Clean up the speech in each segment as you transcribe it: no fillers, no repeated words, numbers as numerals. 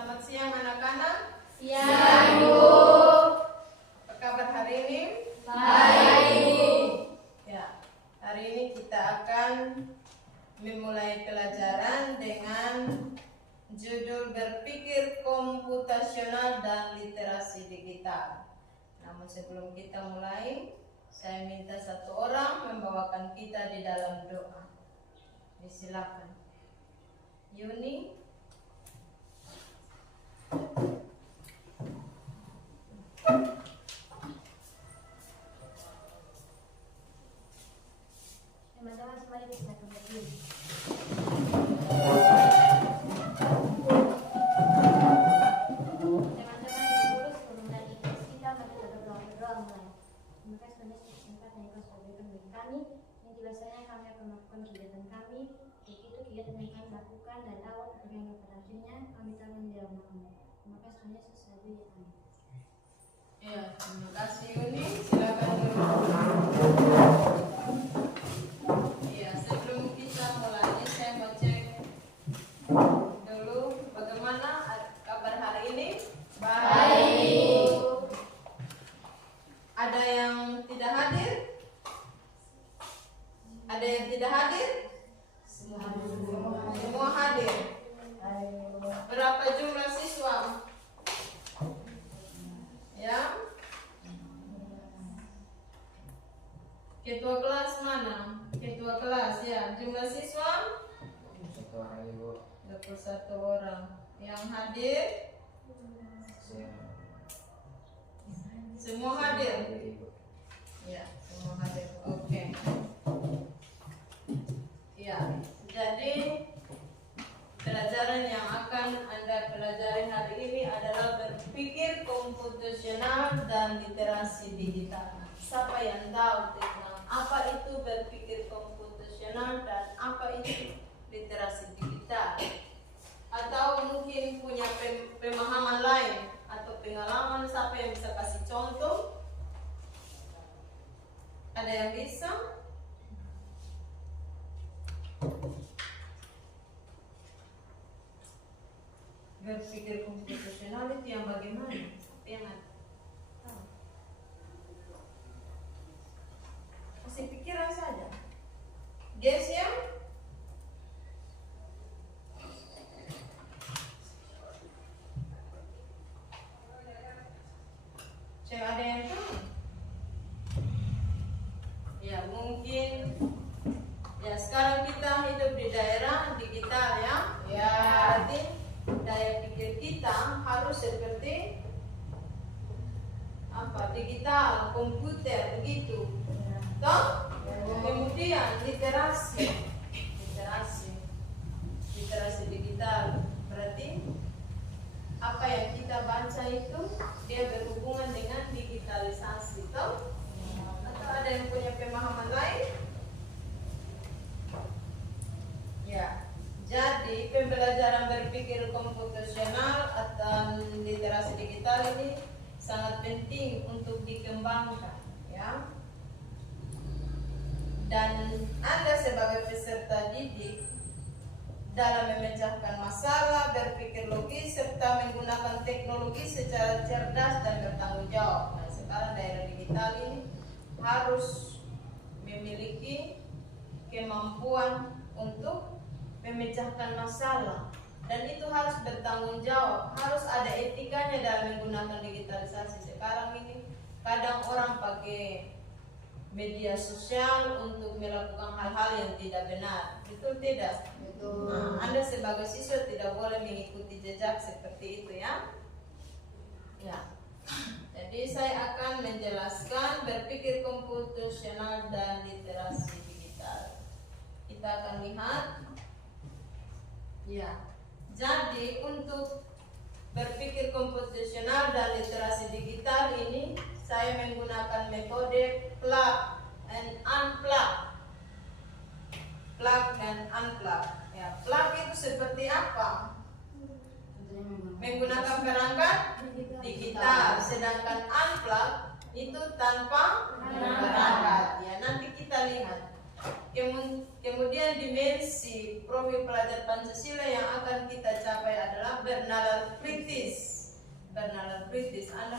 Selamat siang anak-anak. Siang, Bu. Apa kabar hari ini? Baik, Bu. Ya, hari ini kita akan memulai pelajaran dengan judul berpikir komputasional dan literasi digital. Namun sebelum kita mulai, saya minta satu orang membawakan kita di dalam doa. Silakan. Yuni. Teman-teman semuanya bisa berdiri. Teman-teman dulu sebelum mulai kelas kita mari kita berdoa mulai. Terima kasih Tuhan Yesus kesempatan yang Kau sudah berikan bagi kami. Yang biasanya kami akan melakukan kegiatan kami, begitu kegiatan yang kami lakukan dari awal sampai pada akhirnya kami taruh di dalam nama-Mu. Terima kasih Tuhan Yesus selalu ya kami. Ya, terima kasih Yuni. Silakan dulu. Ya, sebelum kita mulai, saya mau cek dulu bagaimana kabar hari ini. Baik. Ada yang tidak hadir? Ada yang tidak hadir? Semua hadir. Berapa jumlah siswa? Ya. Ketua kelas mana? Ketua kelas ya. Jumlah siswa? 21 orang. Yang hadir? Semua hadir? Ya, semua hadir. Oke. Ya, jadi pelajaran yang akan Anda pelajari hari ini adalah berpikir komputasional dan literasi digital. Siapa yang tahu tentang apa itu berpikir komputasional dan apa itu literasi digital? Atau mungkin punya pemahaman lain atau pengalaman, siapa yang bisa kasih contoh? Ada yang bisa? Berpikir komputasional itu yang bagaimana? Yang tahu? Kasih pikiran saja. Guess ya? Cek ada yang tahu? Ya mungkin. Ya sekarang kita hidup di daerah digital ya. Ya. Berarti daya pikir kita harus seperti apa? Digital, komputer begitu. Toh? Kemudian literasi digital berarti apa yang kita baca itu dia berhubungan dengan digitalisasi, toh? Atau ada yang punya pemahaman lain? Ya. Jadi pembelajaran berpikir komputasional atau literasi digital ini sangat penting untuk dikembangkan, ya. Dan Anda sebagai peserta didik dalam memecahkan masalah, berpikir logis serta menggunakan teknologi secara cerdas dan bertanggung jawab. Nah, sekarang daerah digital ini harus memiliki kemampuan untuk memecahkan masalah dan itu harus bertanggung jawab, harus ada etikanya dalam menggunakan digitalisasi. Sekarang ini kadang orang pakai media sosial untuk melakukan hal-hal yang tidak benar, betul tidak? Betul. Nah, Anda sebagai siswa tidak boleh mengikuti jejak seperti itu ya. Ya. Jadi saya akan menjelaskan berpikir komputasional dan literasi digital. Kita akan lihat. Ya, jadi untuk berpikir komputasional dan literasi digital ini saya menggunakan metode plug and unplug. Plug and unplug. Ya, plug itu seperti apa? Menggunakan perangkat digital, sedangkan unplug itu tanpa perangkat. Ya, nanti kita lihat. Kemudian Kemudian dimensi profil pelajar Pancasila yang akan kita capai adalah bernalar kritis. Bernalar kritis, Anda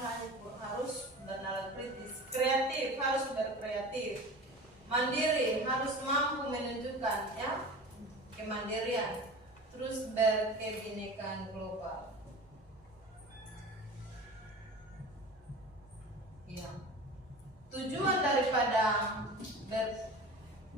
harus bernalar kritis. Kreatif, harus berkreatif. Mandiri, harus mampu menunjukkan ya kemandirian. Terus berkebinekaan global. Ya. Tujuan daripada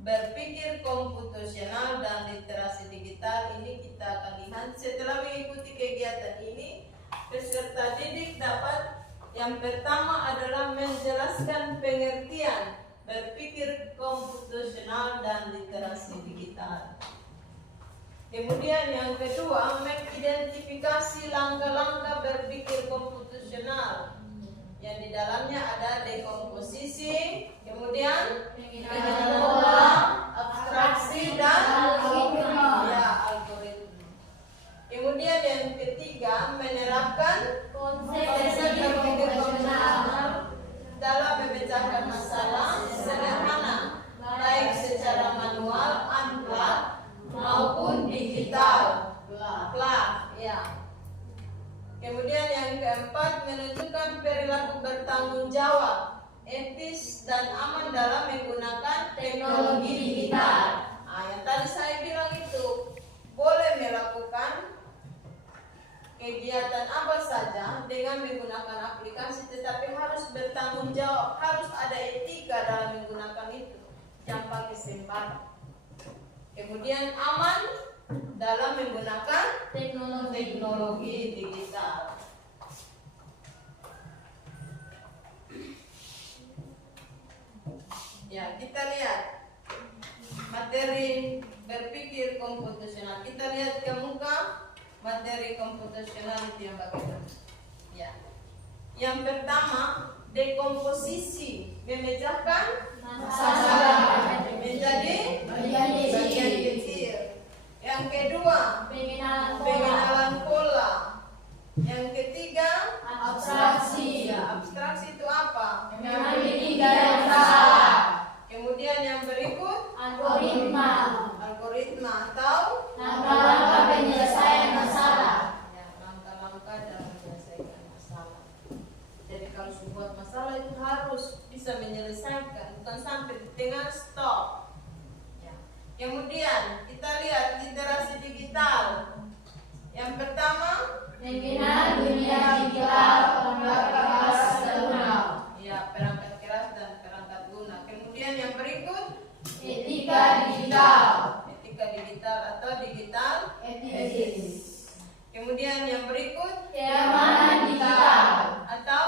berpikir komputasional dan literasi digital ini kita akan lihat setelah mengikuti kegiatan ini. Peserta didik dapat yang pertama adalah menjelaskan pengertian berpikir komputasional dan literasi digital. Kemudian yang kedua, mengidentifikasi langkah-langkah berpikir komputasional yang di dalamnya ada dekomposisi, kemudian pengelola, abstraksi dan algoritma. Kemudian yang ketiga, menerapkan konsep berpikir komputasional dalam memecahkan masalah sederhana, baik secara manual, unplug maupun digital, plug, ya. Kemudian yang keempat, menunjukkan perilaku bertanggung jawab, etis dan aman dalam menggunakan teknologi digital. Yang tadi saya bilang itu boleh melakukan kegiatan apa saja dengan menggunakan aplikasi, tetapi harus bertanggung jawab, harus ada etika dalam menggunakan itu, jangan pakai sembarang. Kemudian aman dalam menggunakan teknologi digital. Ya, kita lihat materi berpikir komputasional. Kita lihat ke muka. Materi komputasional itu yang bagaimana? Ya. Yang pertama, dekomposisi, memecahkan masalah menjadi bagian kecil. Yang kedua, pengenalan pola. Yang ketiga, abstraksi. Ya, abstraksi itu apa? Memiliki garis besar. Kemudian yang berikut, algoritma atau langkah-langkah penyelesaian masalah. Ya, langkah-langkah dalam menyelesaikan masalah. Jadi kalau sebuah masalah itu harus bisa menyelesaikan, bukan sampai di tengah stop. Ya. Kemudian kita lihat literasi digital. Yang pertama, mengenal dunia digital, perangkat keras dan guna. Ya, perangkat keras dan perangkat guna. Kemudian yang berikut, etika digital. Etika digital atau digital ethics. Kemudian yang berikut, keamanan digital atau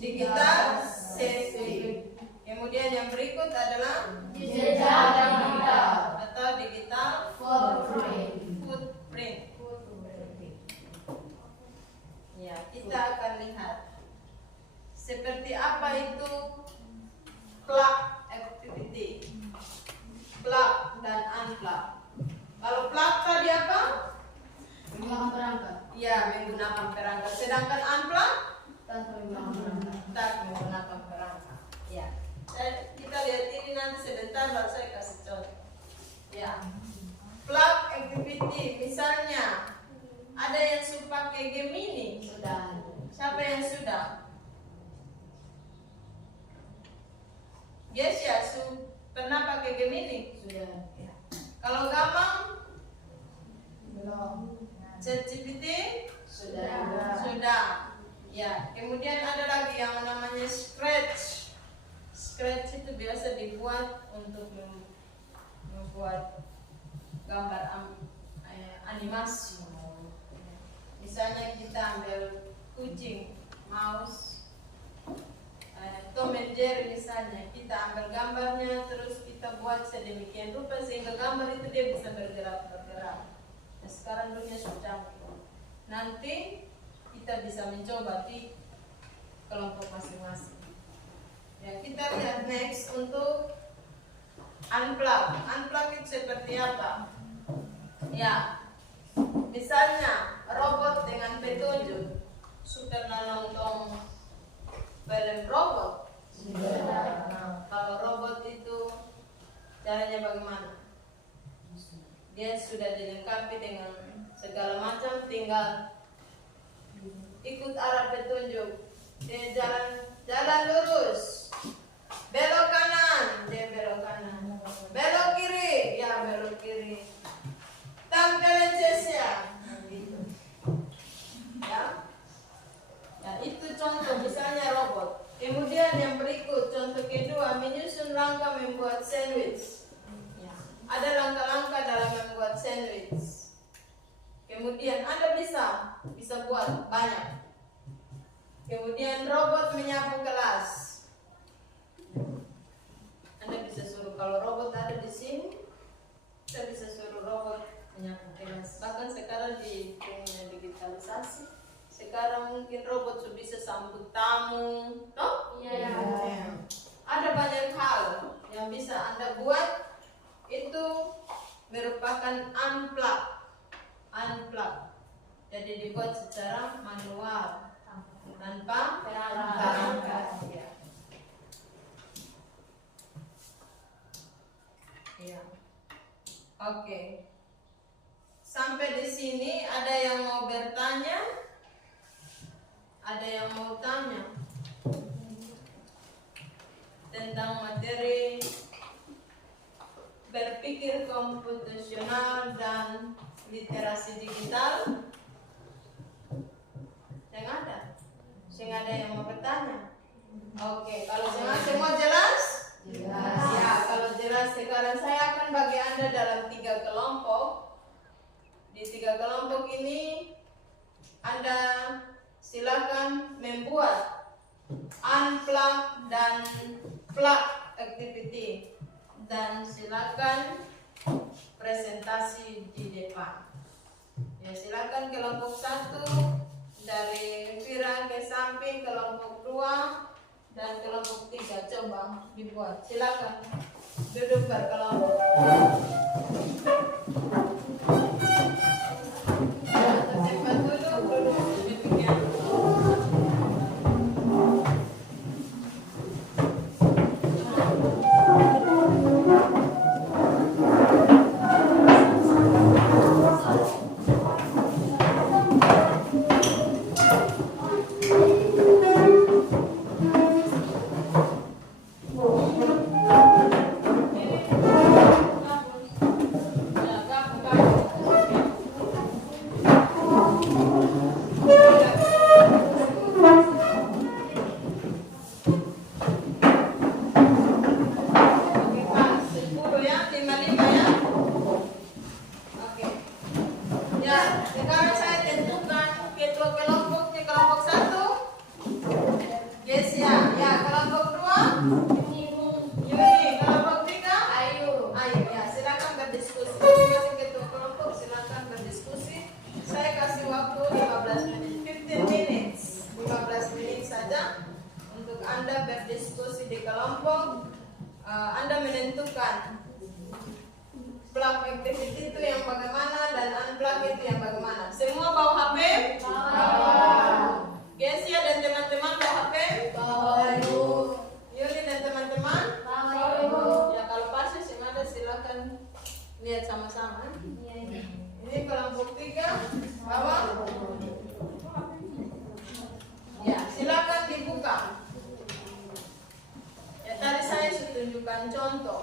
digital safety. Kemudian yang berikut adalah jejak digital atau digital footprint. Ya, kita akan lihat seperti apa itu plug activity, plug dan unplug. Kalau plug tadi apa? Menggunakan perangkat. Ya, menggunakan perangkat. Sedangkan unplug tak menggunakan perangkat. Ya. Kita lihat ini nanti sebentar baru saya kasih contoh. Ya. Plug activity, misalnya ada yang sudah pakai Gemini. Sudah. Siapa yang sudah? Yes ya, pernah pakai Gemini? Sudah. Ya. Kalau Gamang? Belum. ChatGPT? Sudah. Ya. Kemudian ada lagi yang namanya Scratch. Scratch itu biasa dibuat untuk membuat gambar animasi. Misalnya kita ambil kucing, mouse, Tom and Jerry misalnya, kita ambil gambarnya terus kita buat sedemikian rupa sehingga gambar itu dia bisa bergerak. Nah, sekarang dunia sudah nanti kita bisa mencoba di kelompok masing-masing. Ya, kita lihat next untuk unplug. Unplug itu seperti apa? Ya, misalnya robot dengan petunjuk. Suka nonton film robot? Kalau robot itu caranya bagaimana? dia sudah dilengkapi dengan segala macam, tinggal ikut arah petunjuk. Dia jalan lurus, belok kanan, dia belok kanan, belok kiri, ya belok kiri, tampilin Cesia, gitu. Ya, itu contoh misalnya robot. Kemudian yang berikut, contoh kedua, menyusun langkah membuat sandwich. Ya. Ada langkah-langkah dalam membuat sandwich. Kemudian Anda bisa buat banyak. Kemudian robot menyapu kelas. Anda bisa suruh, kalau robot ada di sini, kita bisa suruh robot menyapu kelas. Bahkan sekarang di dunia digitalisasi, sekarang mungkin robot sudah bisa sambut tamu, toh? Iya. Ada banyak hal yang bisa Anda buat, itu merupakan unplug. Jadi dibuat secara manual tanpa perangkat. Ya. Oke. Sampai di sini ada yang mau bertanya? Ada yang mau tanya tentang materi berpikir komputasional dan literasi digital? Yang ada? Sehingga ada yang mau bertanya? Oke, kalau semua jelas? Jelas. Ya, kalau jelas sekarang saya akan bagi Anda dalam 3 kelompok. Di 3 kelompok ini Anda silakan membuat unplug dan plug activity, dan silakan presentasi di depan. Ya, silakan kelompok 1 dari Fira ke samping, kelompok 2 dan kelompok 3 coba dibuat. Silakan duduk berkelompok. Tempat duduk demikian. Anda menentukan plug activity itu yang bagaimana dan unplug itu yang bagaimana. Semua bawa HP? Bawa. Gesia dan teman-teman bawa HP? Bawa. Yuli dan teman-teman? Bawa. Ya, kalau pasti ada silakan lihat sama-sama. Ini kelompok 3 bawa. Ya, silakan dibuka. Ya, tadi saya sudah tunjukkan contoh.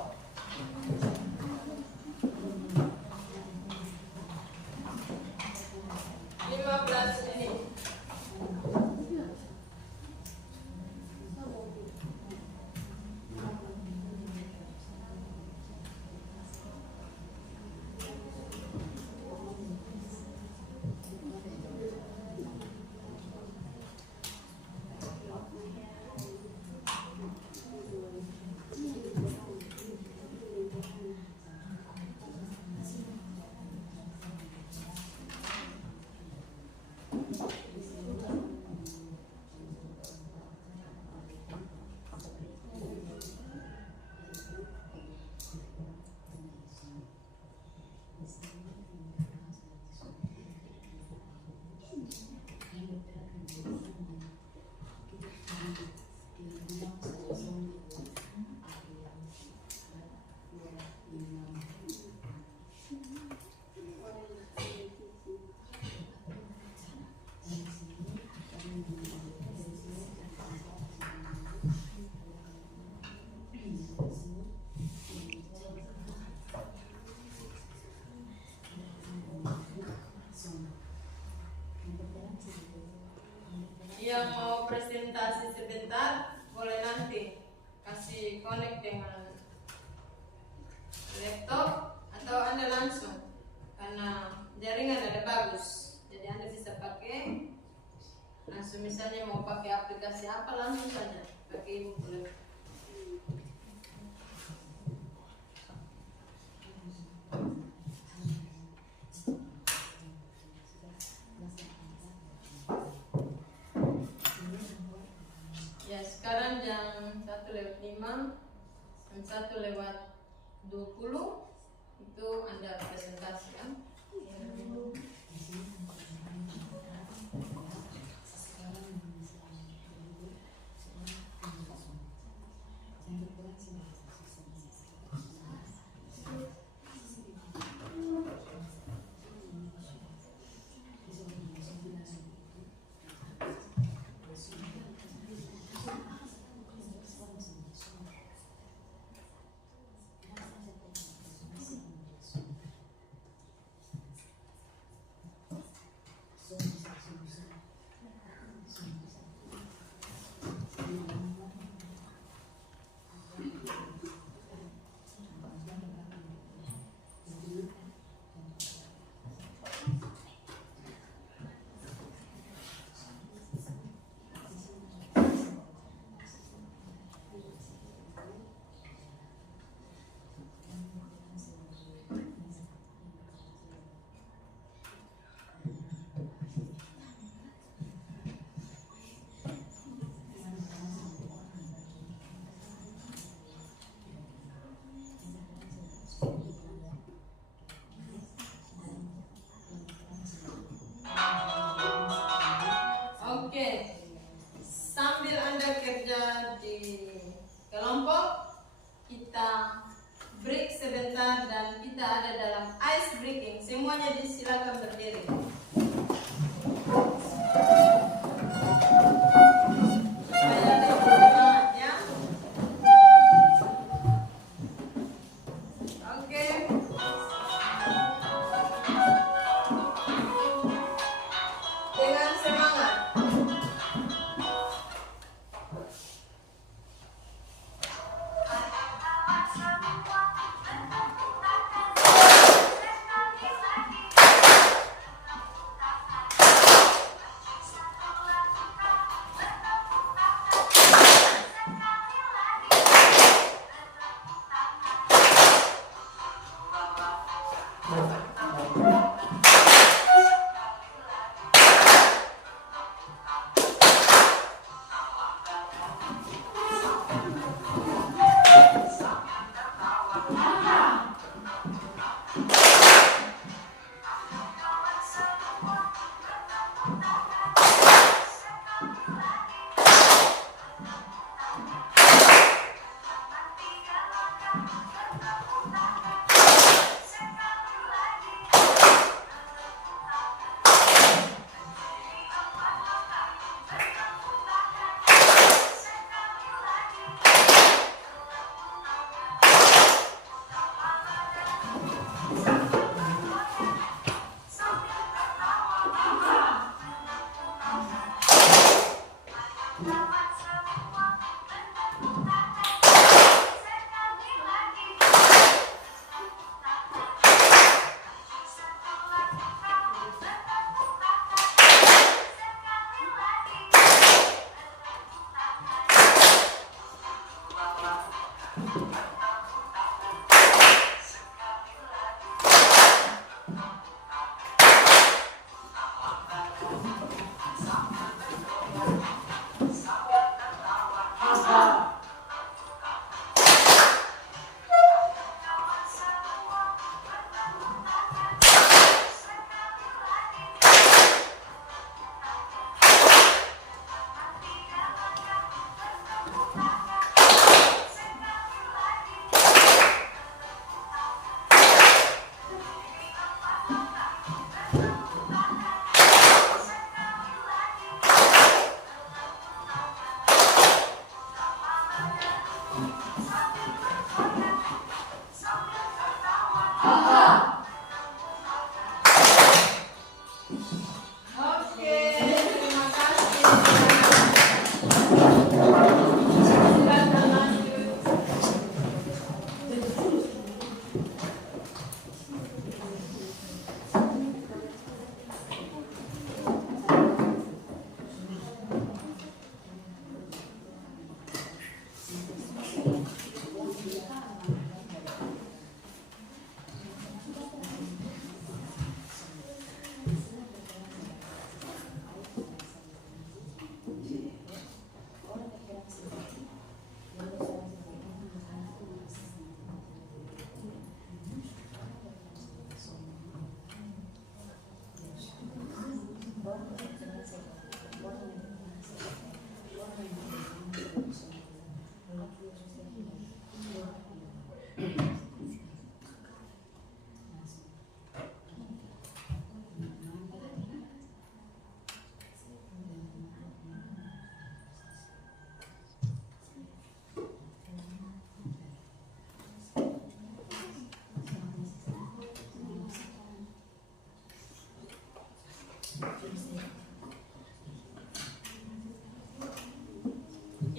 Yang mau presentasi sebentar boleh nanti kasih connect dengan laptop atau Anda langsung, karena jaringan ada bagus, jadi Anda bisa pakai langsung. Misalnya mau pakai aplikasi apa, langsung saja pakai Ibu boleh. Ya, sekarang jam 1:05, jam 1:20 itu Anda presentasi kan? Sambil Anda kerja di kelompok, kita break sebentar dan kita ada dalam ice breaking. Semuanya disilakan berdiri. Supaya lebih semangat ya. Oke. Dengan semangat.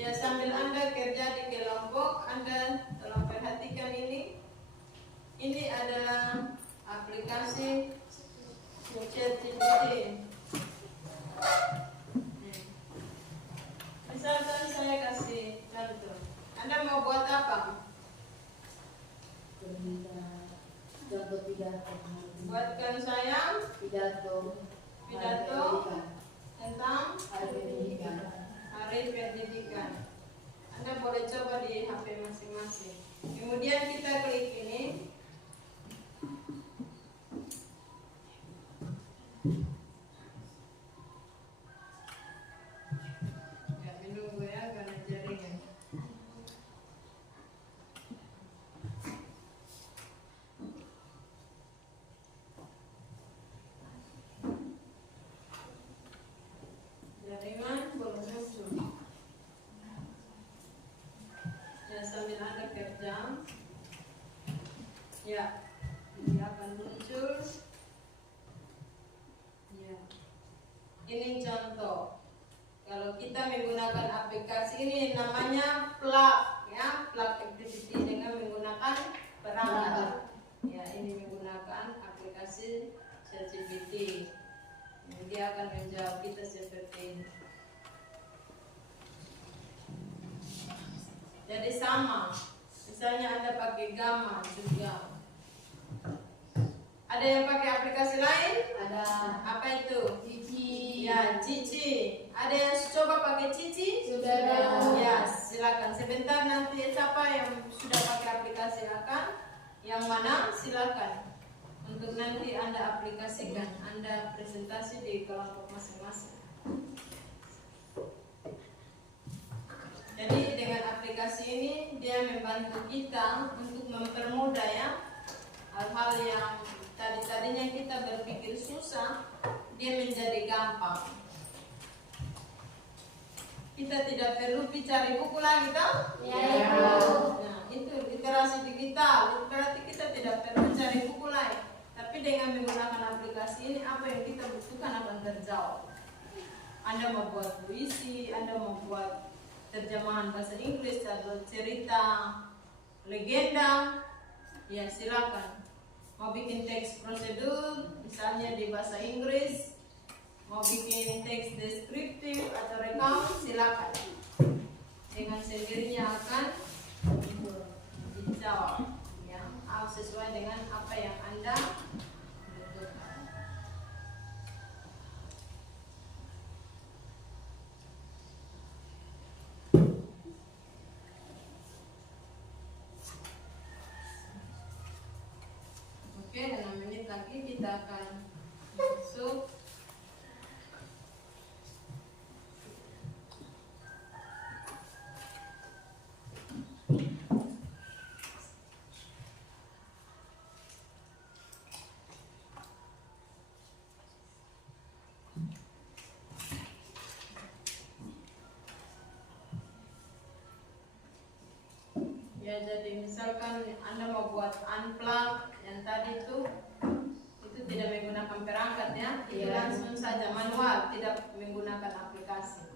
Ya, sambil Anda kerja di kelompok, Anda tolong perhatikan ini. Ini adalah aplikasi ChatGPT. Misalkan saya kasih contoh, Anda mau buat apa? Contoh pidato. Buatkan saya Pidato. tentang Hari pendidikan. Hari Pendidikan. Anda boleh coba di HP masing-masing. Kemudian kita klik ini. Ya, menunggu ya karena jaringan. Jaringan belum muncul. Ya, sambil Anda kerja, ya, ini akan muncul. Ya, ini contoh. Kalau kita menggunakan aplikasi ini namanya plug, ya, plug activity dengan menggunakan perangkat. Ya, ini menggunakan aplikasi ChatGPT. Dia akan menjawab kita seperti ini. Jadi sama, misalnya Anda pakai Gamma juga. Ada yang pakai aplikasi lain? Ada Apa itu? Cici. Ya, Cici. Ada yang coba pakai Cici? Sudah ada. Ya, silakan. Sebentar nanti siapa yang sudah pakai aplikasi akan yang mana silakan. Untuk nanti Anda aplikasikan, Anda presentasi di kelompok masing-masing. Jadi dengan aplikasi ini dia membantu kita untuk mempermudah ya hal-hal yang tadinya kita berpikir susah, dia menjadi gampang. Kita tidak perlu cari buku lagi, toh? Ya, Ibu. Nah, itu literasi digital. Berarti kita tidak perlu cari buku lain. Tapi dengan menggunakan aplikasi ini, apa yang kita butuhkan akan terjawab. Anda mau buat puisi, Anda mau buat terjemahan bahasa Inggris atau cerita legenda, ya silakan. Mau bikin teks prosedur, misalnya di bahasa Inggris, mau bikin teks deskriptif atau rekam, silakan. Dengan sendirinya akan dijawab, ya, sesuai dengan apa yang Anda butuhkan. Oke, 6 menit lagi kita akan masuk. Ya, jadi misalkan Anda mau buat unplug yang tadi itu tidak menggunakan perangkat ya, itu Iya. langsung saja manual, tidak menggunakan aplikasi.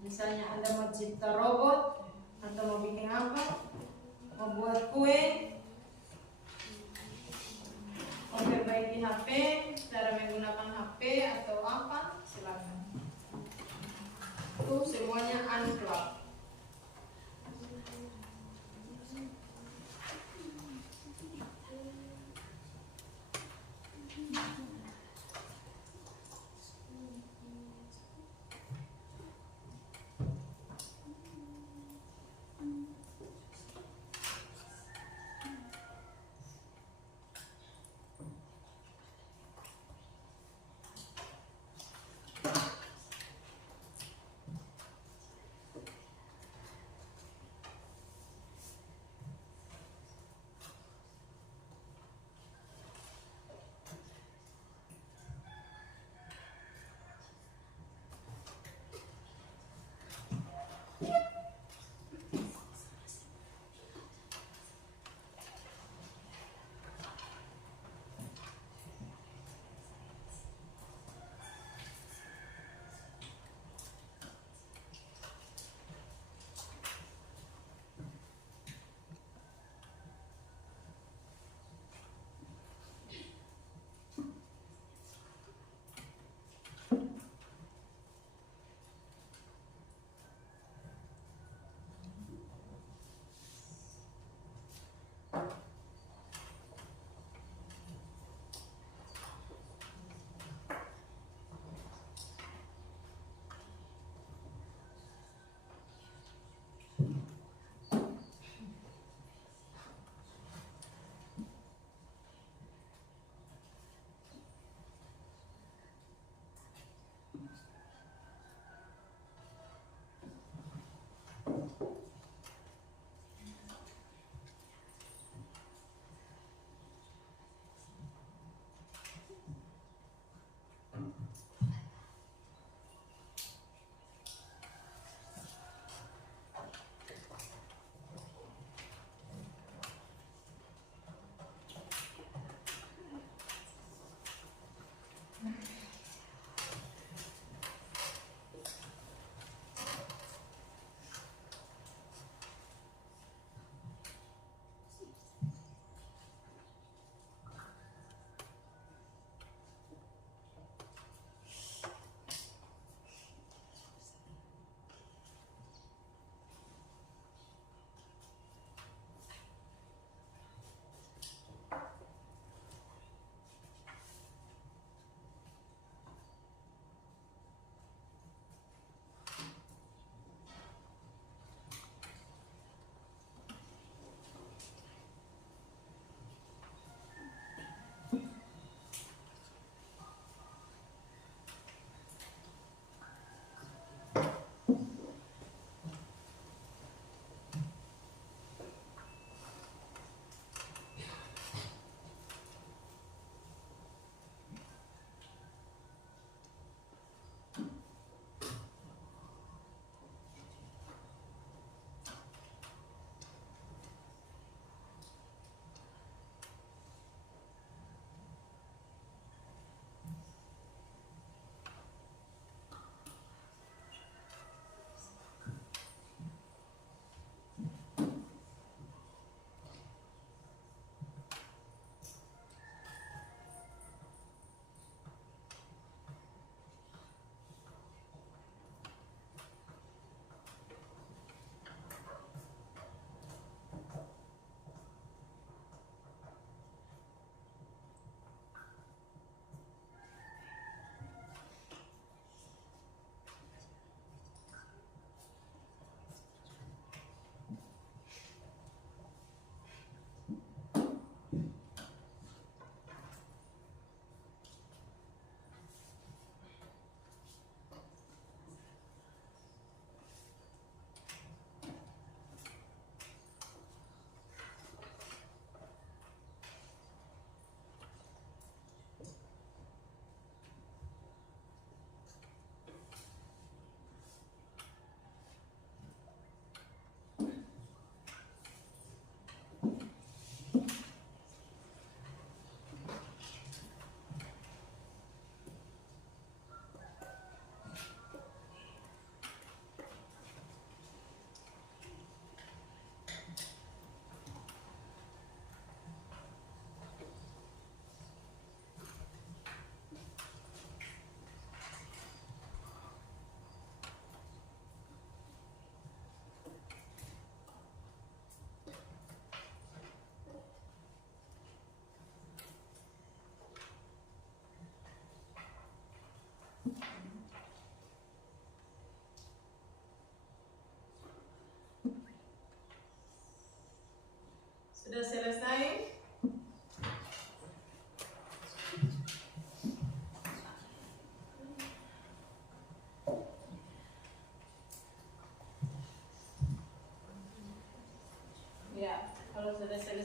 Misalnya Anda mau cipta robot atau mau bikin apa, mau buat kue, mau perbaiki HP, cara menggunakan HP atau apa, silakan. Itu semuanya unplug.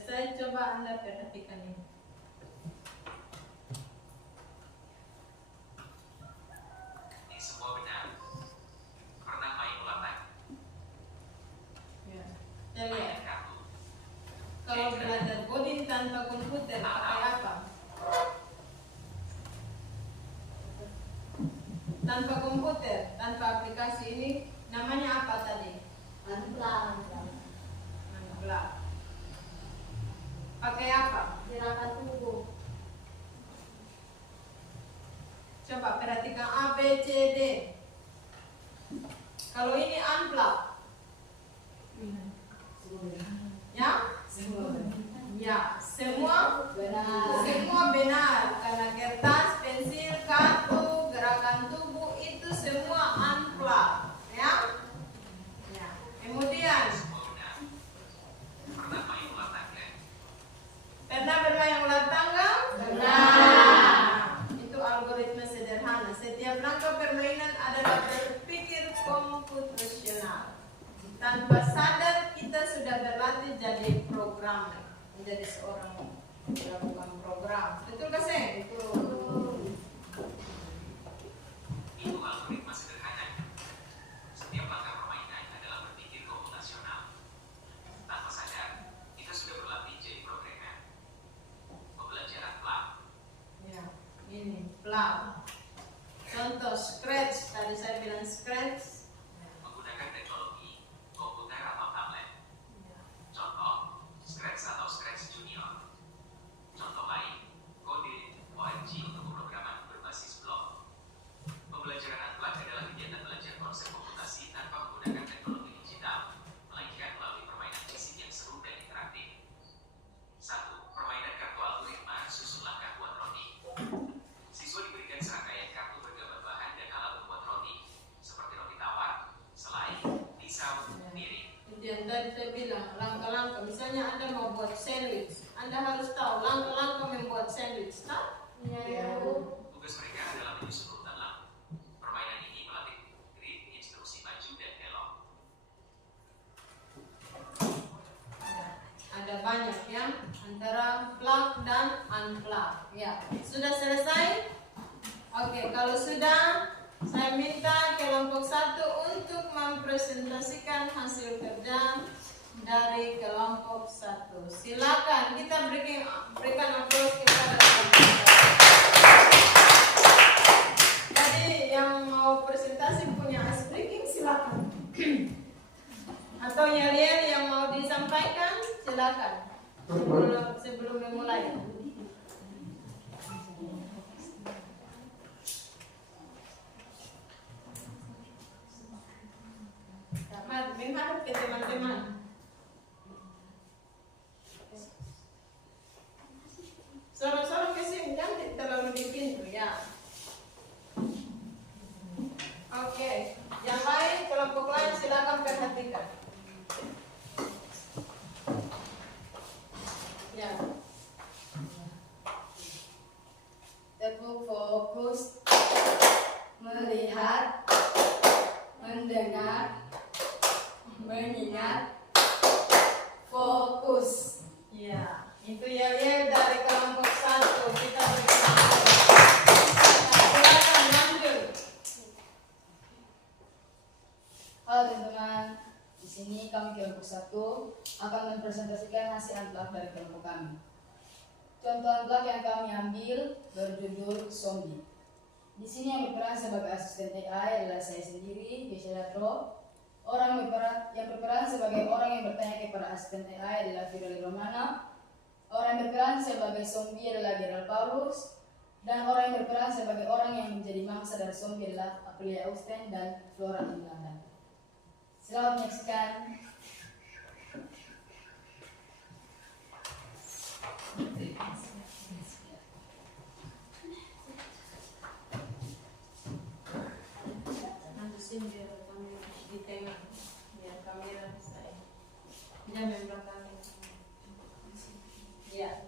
selesai, coba Anda perhatikan ini. Ini semua benar. Pernah main ulangan? Ya. Kita lihat. Mainan kartu. Kalau belajar coding tanpa komputer pakai apa? Tanpa komputer, tanpa aplikasi ini namanya apa tadi? Unplug. Unplug. Pakai apa? Gerakan tubuh. Coba perhatikan A, B, C, D. Kalau ini unplug, ya? Ya, semua Benar. semua benar karena kertas, pensil, kartu, gerakan tubuh itu semua unplug, ya? Ya. Kemudian Semua benar. Pernah main ulangan kan? pernah bermain ular tangga? Benar. Itu algoritma sederhana. Setiap langkah permainan adalah berpikir komputasional. Tanpa sadar kita sudah berlatih jadi programmer, menjadi seorang melakukan program. Betul gak sih? Betul. Itu algoritma sederhana. Setiap langkah permainan adalah berpikir komputasional. Tanpa sadar, kita sudah berlatih jadi programmer. Pembelajaran plug. Ya, ini plug. Contoh scratch. Tadi saya bilang scratch. Menggunakan teknologi komputer atau tablet. Ya. Contoh, Scratch atau Scratch Junior. Contoh lain, kode ORG untuk pemrograman berbasis blok. Pembelajaran unplug adalah kegiatan belajar konsep komputasi tanpa menggunakan teknologi digital, melainkan melalui permainan fisik yang seru dan interaktif. 1. Permainan kartu algoritma susun langkah buat roti. Siswa diberikan serangkaian kartu bergambar bahan dan alat membuat roti, seperti roti tawar, selai, pisau, piring. Itu yang tadi saya bilang, langkah-langkah. Misalnya Anda mau buat sandwich, Anda harus tahu langkah-langkah membuat sandwich. Tahu? Iya. Tugas mereka adalah menyusun urutan langkah. Permainan ini melatih grid, instruksi maju dan belok. Ya, ada banyak ya, antara plug dan unplug. Ya, sudah selesai? Oke, kalau sudah, saya minta kelompok 1 untuk mempresentasikan hasil kerja dari kelompok 1. Silakan kita berikan aplaus kepada kelompok 1. Jadi yang mau presentasi punya ice breaking silakan. Atau yel-yel yang mau disampaikan silakan sebelum memulai. Menghadap ke teman-teman. Sorong-sorong ke sini, jangan terlalu di pintu ya. Oke, yang lain kelompok lain silakan perhatikan. Ya. Teguh fokus, melihat, mendengar, mengingat, fokus. Ya, itu yel-yel dari kelompok 1. Kita berikan. Silakan lanjut. Halo teman-teman, di sini kami kelompok 1 akan mempresentasikan hasil unplug dari kelompok kami. Contoh unplug yang kami ambil berjudul zombie. Di sini yang berperan sebagai asisten AI adalah saya sendiri, Keisha Latro. Orang yang berperan sebagai orang yang bertanya kepada asisten AI adalah Firly Romana. Orang yang berperan sebagai zombie adalah Gerald Paulus. Dan orang yang berperan sebagai orang yang menjadi mangsa dari zombie adalah Aprilia Austen dan Flora Inlanda. Selamat menyaksikan. Nanti sini biar kami di tengah, biar kamera saya. Jangan belakang. Ya.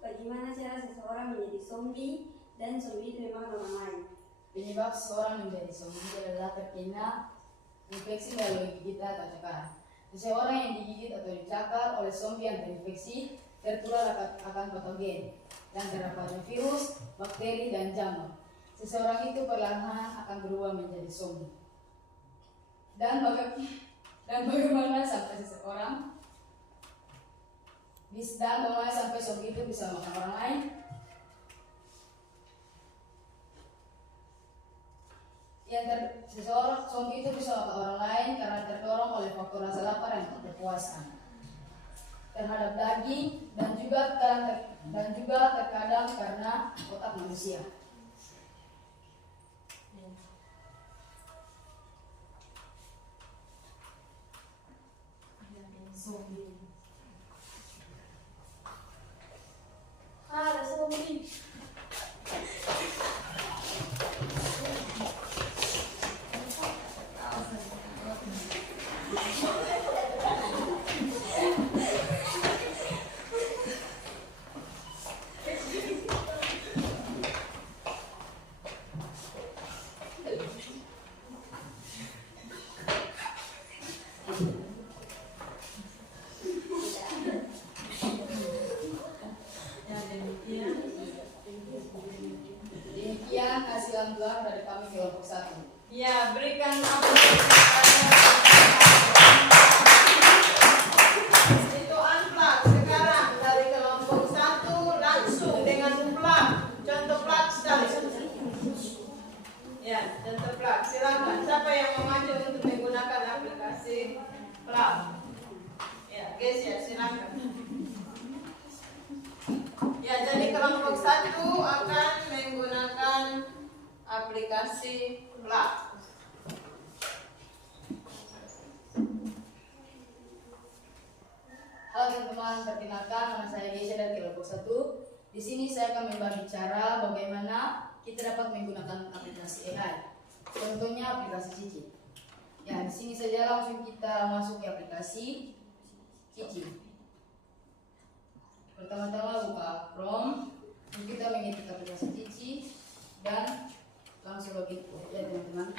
Bagaimana cara seseorang menjadi zombie dan zombie itu memang orang lain? Penyebab seseorang menjadi zombie adalah terkena infeksi melalui gigitan atau cakaran. Seseorang yang digigit atau dicakar oleh zombie yang terinfeksi tertular akan patogen yang terdapat virus, bakteri, dan jamur. Seseorang itu perlahan akan berubah menjadi zombie. Dan bagaimana sampai zombie itu bisa makan orang lain? Seseorang zombie itu bisa makan orang lain karena terdorong oleh faktor rasa lapar yang tak terpuaskan terhadap daging dan juga terkadang karena otak manusia. Ada zombie. Demikian hasil anggaran dari kami kelompok 1. Ya, berikan itu unplug sekarang dari kelompok 1 langsung dengan plug. Contoh plug sekali. Ya, contoh plug. Silakan. Siapa yang maju untuk menggunakan aplikasi plug? Ya, guys ya, silakan. Ya, jadi kelompok 1 akan menggunakan aplikasi plug. Halo teman-teman, perkenalkan nama saya Geisha dari kelompok 1. Di sini saya akan membagi cara bagaimana kita dapat menggunakan aplikasi AI. Contohnya aplikasi Cici. Ya, di sini saja langsung kita masuk ke aplikasi Cici. Pertama-tama buka Chrome, kita mengetik aplikasi Cici dan langsung login ya teman-teman.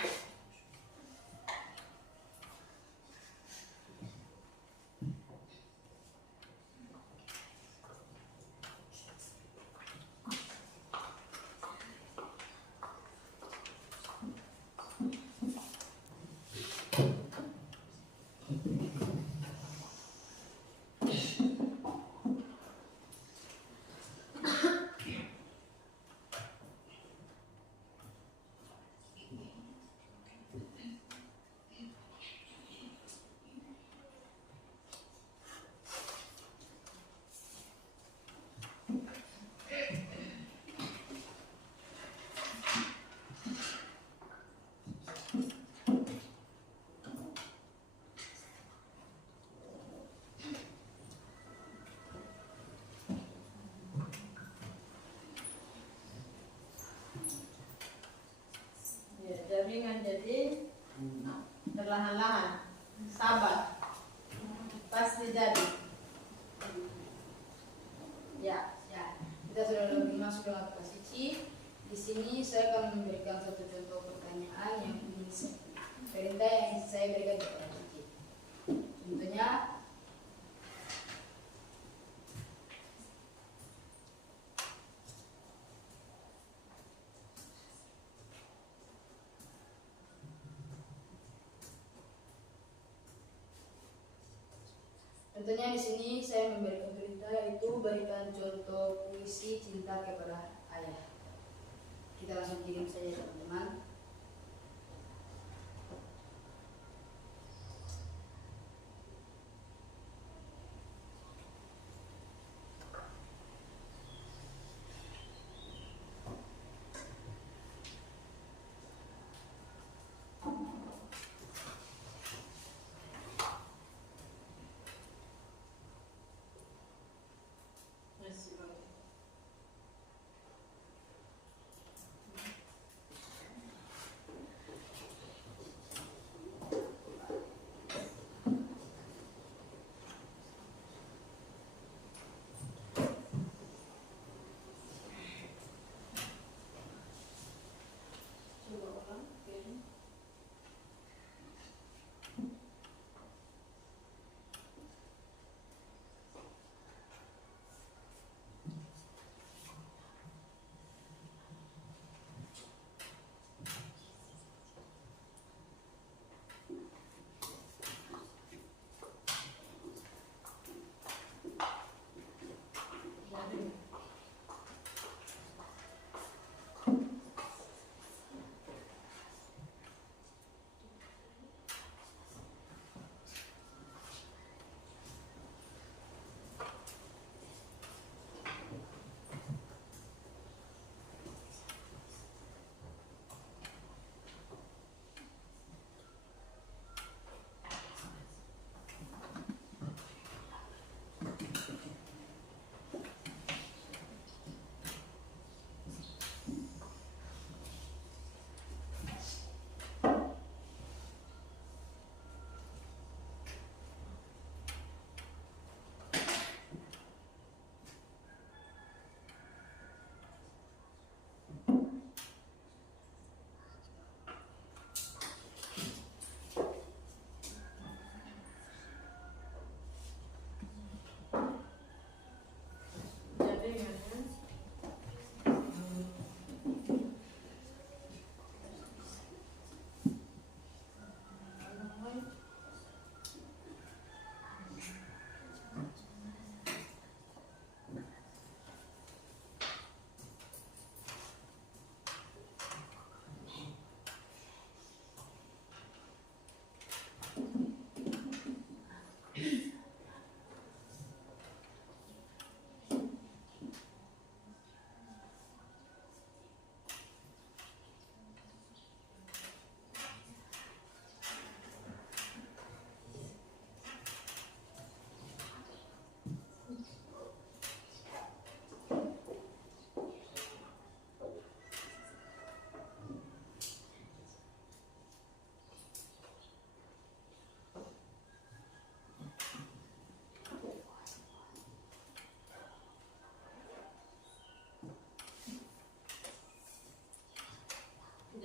Jaringan jadi perlahan-lahan, sabar, pasti jadi. Ya, kita sudah login masuk ke aplikasi Cici. Di sini saya akan memberikan satu contoh pertanyaan yang perintah yang saya berikan kepada Cici. Contohnya, di sini saya memberikan perintah yaitu berikan contoh puisi cinta kepada ayah. Kita langsung kirim saja teman-teman.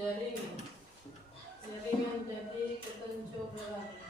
jaringan. Jaringan jadi ketonjol berlari.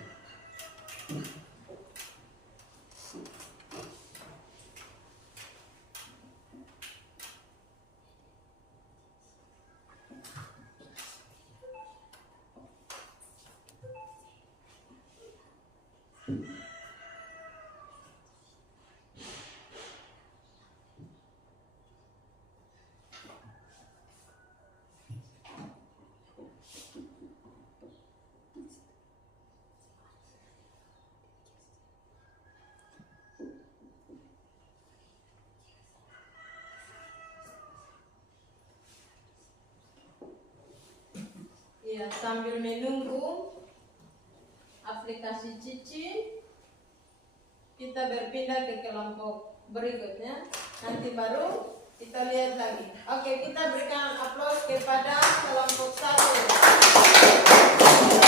Ya, sambil menunggu aplikasi Cici, kita berpindah ke kelompok berikutnya. Nanti baru kita lihat lagi. Oke, kita berikan aplaus kepada kelompok 1.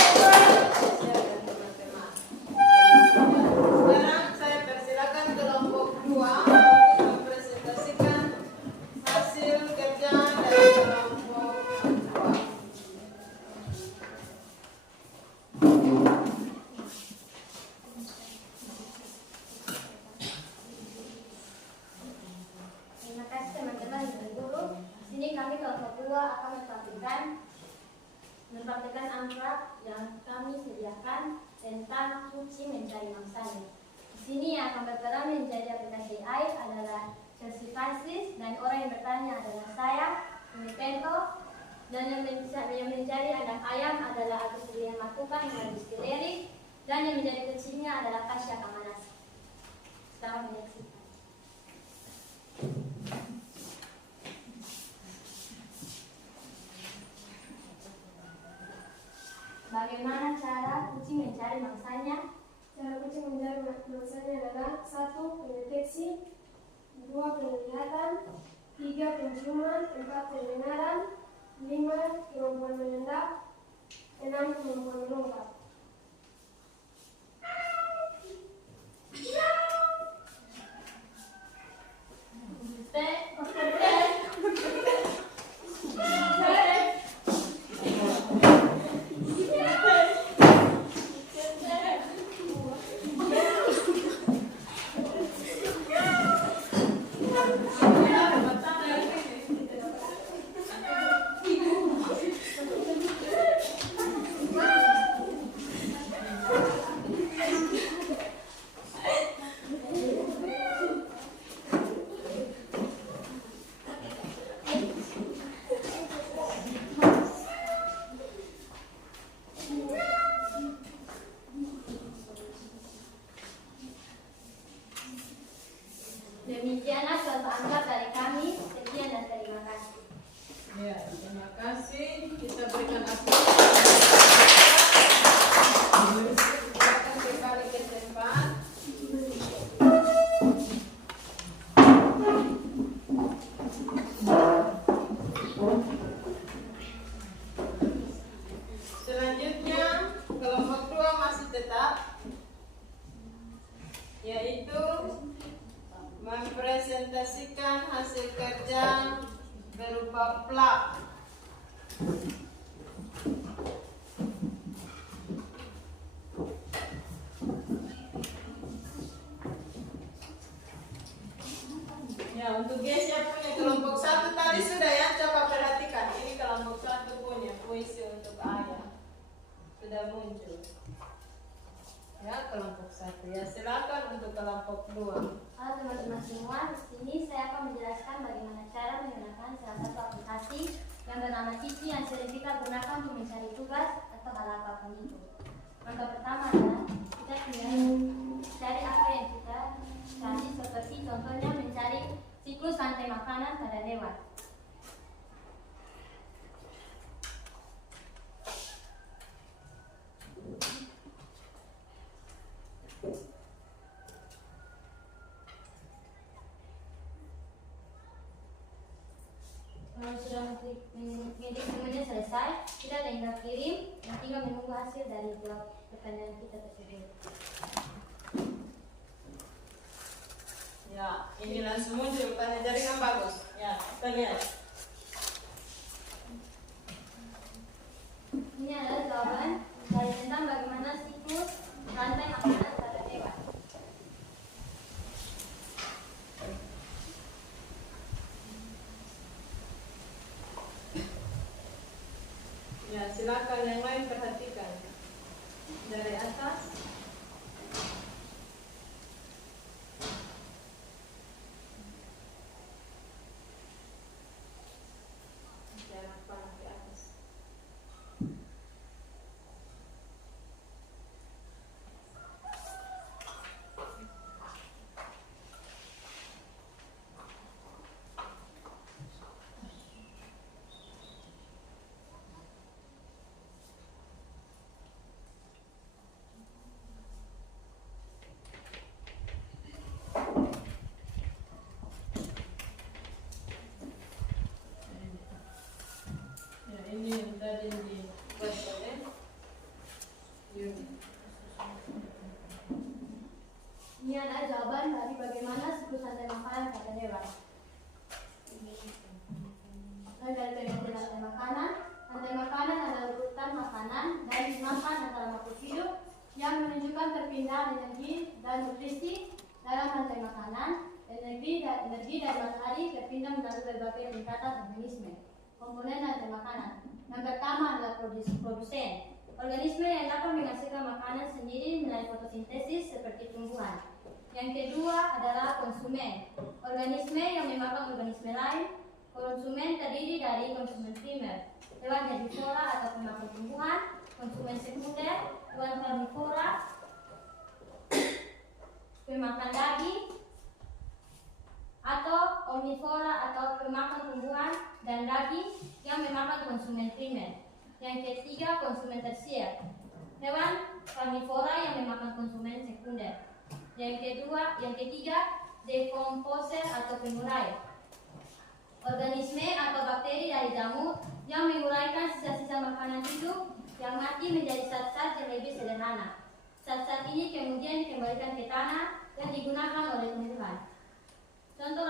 Silakan teman-teman. Sekarang saya persilakan kelompok 2 untuk mempresentasikan hasil kerja dari kelompok 2. Terima kasih teman-teman dan guru. Sini kami kelompok 2 akan mempraktikkan amplop yang kami sediakan tentang kucing mencari mangsanya. Di sini yang akan berperan menjadi aplikasi AI adalah Chelsea Francis, dan orang yang bertanya adalah saya, Unipento, dan yang mencari anak ayam adalah Agus William Matukan yang Agus Kileri, dan yang menjadi kucingnya adalah Kasya Kamanasi. Selamat menyaksikan. Bagaimana cara kucing mencari mangsanya? Cara kucing mencari mangsanya adalah 1. Pendeteksi, 2. Penglihatan, 3. Penciuman, 4. Pendengaran, 5. Kemampuan menendap, 6. Kemampuan melompat. Demikianlah contoh angkat dari kami. Sekian dan terima kasih. Ya, terima kasih. Kita berikan aplaus. Silakan kembali ke tempat. Selanjutnya, kelompok 2 masih tetap, yaitu mempresentasikan hasil kerja berupa plak. Ya, untuk guys yang punya kelompok 1 tadi sudah ya, coba perhatikan. Ini kelompok 1 punya puisi untuk ayah. Sudah muncul. Ya, kelompok 1 ya. Silakan untuk kelompok 2. Halo teman-teman semua, di sini saya akan menjelaskan bagaimana cara menggunakan salah satu aplikasi yang bernama Cici yang sering kita gunakan untuk mencari tugas atau hal apapun itu. Langkah pertama adalah kita tinggal cari apa yang kita cari, seperti contohnya mencari siklus rantai makanan pada hewan. Kalau sudah mengetik semuanya selesai, kita tinggal kirim dan tinggal menunggu hasil dari jawab pertanyaan kita tersebut. Ya, ini langsung muncul tanya jaringan bagus. Ya, kita lihat. silakan yang lain perhatikan. Dari atas. Jarak panah ke atas. Ya, ini yang tadi dibuat oleh Yuni. Ini adalah jawaban dari bagaimana siklus rantai makanan pada hewan. Dari periode rantai makanan adalah urutan makanan dan dimakan antara makhluk hidup yang menunjukkan perpindahan energi dan nutrisi dalam rantai makanan. Energi dari matahari berpindah melalui berbagai tingkatan organisme. Komponen rantai makanan. Yang pertama adalah produsen. Organisme yang dapat menghasilkan makanan sendiri melalui fotosintesis seperti tumbuhan. Yang kedua adalah konsumen. Organisme yang memakan organisme lain. Konsumen terdiri dari konsumen primer, hewan herbivora atau pemakan tumbuhan, konsumen sekunder, hewan karnivora, pemakan daging, atau omnivora atau pemakan tumbuhan dan daging yang memakan konsumen primer. Yang ketiga, konsumen tersier, hewan karnivora yang memakan konsumen sekunder. Yang ketiga, dekomposer atau pengurai, organisme atau bakteri dari jamur yang menguraikan sisa-sisa makanan hidup yang mati menjadi zat-zat yang lebih sederhana. Zat-zat ini kemudian dikembalikan ke tanah yang digunakan oleh tumbuhan. Contoh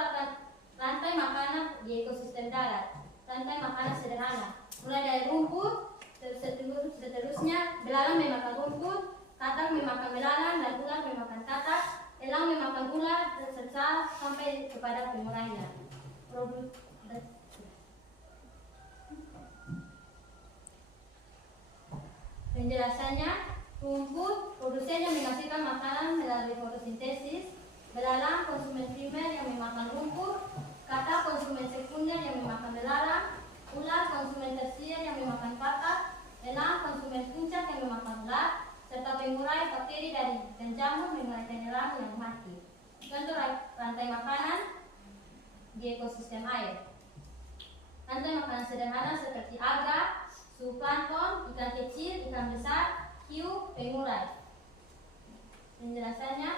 rantai makanan di ekosistem darat. Rantai makanan sederhana, mulai dari rumput, seterusnya belalang memakan rumput, katak memakan belalang, dan ular memakan katak, elang memakan ular, serta sampai kepada penguraian. Penjelasannya, rumput produsen yang menghasilkan makanan melalui fotosintesis, belalang konsumen primer yang memakan rumput, katak konsumen sekunder yang memakan belalang, ular konsumen tersier yang memakan katak, elang konsumen puncak yang memakan ular, serta pengurai bakteri dan jamur menguraikan elang yang mati. Contoh rantai makanan di ekosistem air. Rantai makanan sederhana seperti alga, zooplankton, ikan kecil, ikan besar, hiu, pengurai. Penjelasannya,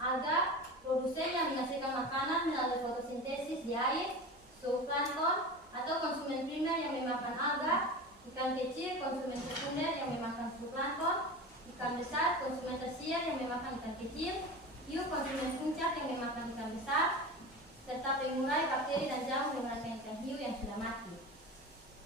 alga produsen yang menghasilkan makanan melalui fotosintesis di air, zooplankton atau konsumen primer yang memakan alga, ikan kecil konsumen sekunder yang memakan zooplankton, ikan besar konsumen tersier yang memakan ikan kecil, hiu konsumen puncak yang memakan ikan besar, serta pengurai bakteri dan jamur menguraikan ikan hiu yang sudah mati.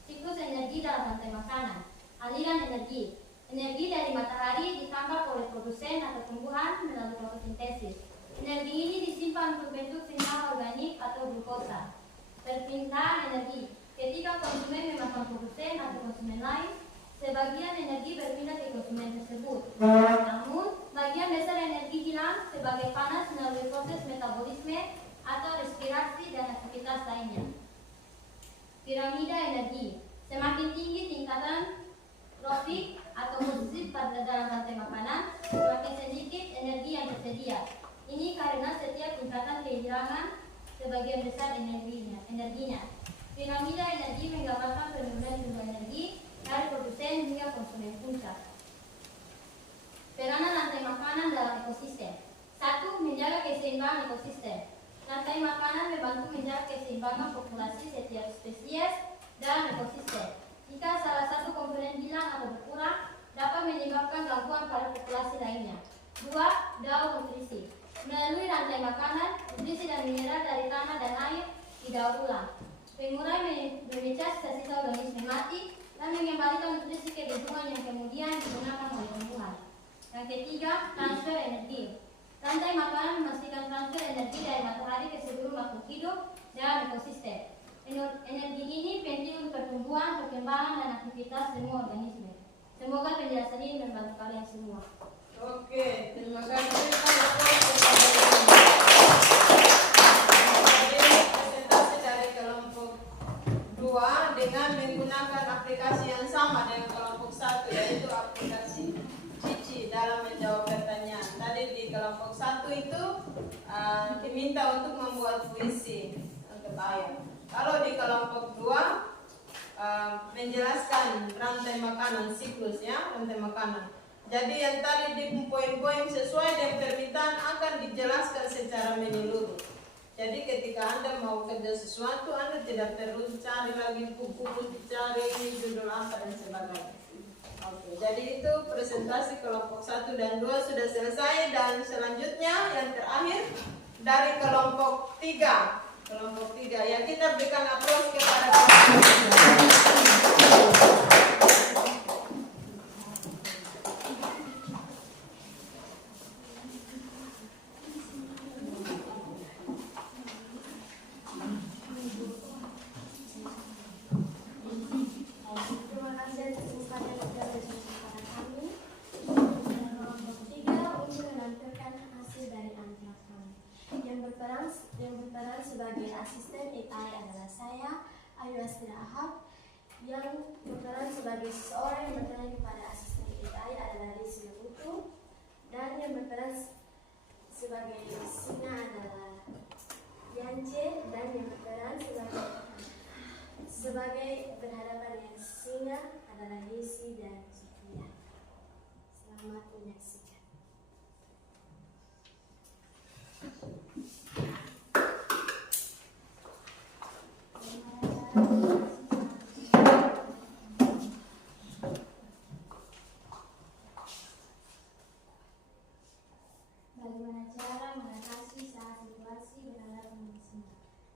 Siklus energi dalam rantai makanan. Aliran energi. Energi dari matahari ditambah oleh produsen atau tumbuhan melalui fotosintesis. Energi ini disimpan untuk bentuk senyawa organik atau glukosa. Perpindahan energi. Ketika konsumen memakan produsen atau konsumen lain, sebagian energi berpindah ke konsumen tersebut. Namun, bagian besar energi hilang sebagai panas melalui proses metabolisme atau respirasi dan aktivitas lainnya. Piramida energi. Semakin tinggi tingkatan trofik atau musik pada dalam rantai makanan, semakin sedikit energi yang tersedia. Ini karena setiap tingkatan kehilangan sebagian besar energinya. Piramida energi menggambarkan penurunan jumlah energi dari produsen hingga konsumen puncak. Peranan rantai makanan dalam ekosistem. 1. Menjaga keseimbangan ekosistem. Rantai makanan membantu menjaga keseimbangan populasi setiap spesies dalam ekosistem. Jika salah satu komponen hilang atau berkurang, dapat menyebabkan gangguan pada populasi lainnya. 2. Daur nutrisi. Melalui rantai makanan, nutrisi dan mineral dari tanah dan air didaur ulang. Pengurai memecah sisa-sisa organisme mati dan mengembalikan nutrisi ke lingkungan yang kemudian digunakan oleh tumbuhan. Yang ketiga, transfer energi. Rantai makanan memastikan transfer energi dari matahari ke seluruh makhluk hidup dalam ekosistem. Energi ini penting untuk pertumbuhan, perkembangan dan aktivitas semua organisme. Semoga penjelasan ini membantu kalian semua. Oke, terima kasih. Jadi presentasi dari kelompok 2 dengan menggunakan aplikasi yang sama dengan kelompok 1, yaitu aplikasi Cici dalam menjawab pertanyaan. Tadi di kelompok 1 itu diminta untuk membuat puisi untuk ayat. Kalau di kelompok 2 menjelaskan rantai makanan, siklus ya, rantai makanan. Jadi yang tadi di poin-poin sesuai dengan permintaan akan dijelaskan secara menyeluruh. Jadi ketika Anda mau kerja sesuatu, Anda tidak perlu cari lagi buku, dicari ini judul apa dan sebagainya. Oke, jadi itu presentasi kelompok 1 dan 2 sudah selesai, dan selanjutnya yang terakhir dari kelompok 3. Kelompok 3 ya, kita berikan aplaus kepada kelompok 3. Terima kasih atas kesempatan yang sudah bersama kepada kami. Kelompok 3 untuk menampilkan hasil dari antara kami. Yang berperan sebagai asisten AI adalah saya, Ayu Astrid Ahab. Yang berperan sebagai seseorang yang bertanya kepada asisten AI adalah Rizky Putu. Dan yang berperan sebagai singa adalah Yance. Dan yang berperan sebagai berhadapan dengan singa adalah Desi dan Sofia. Selamat menyaksikan. Bagaimana cara mengatasi saat situasi berhadapan dengan singa?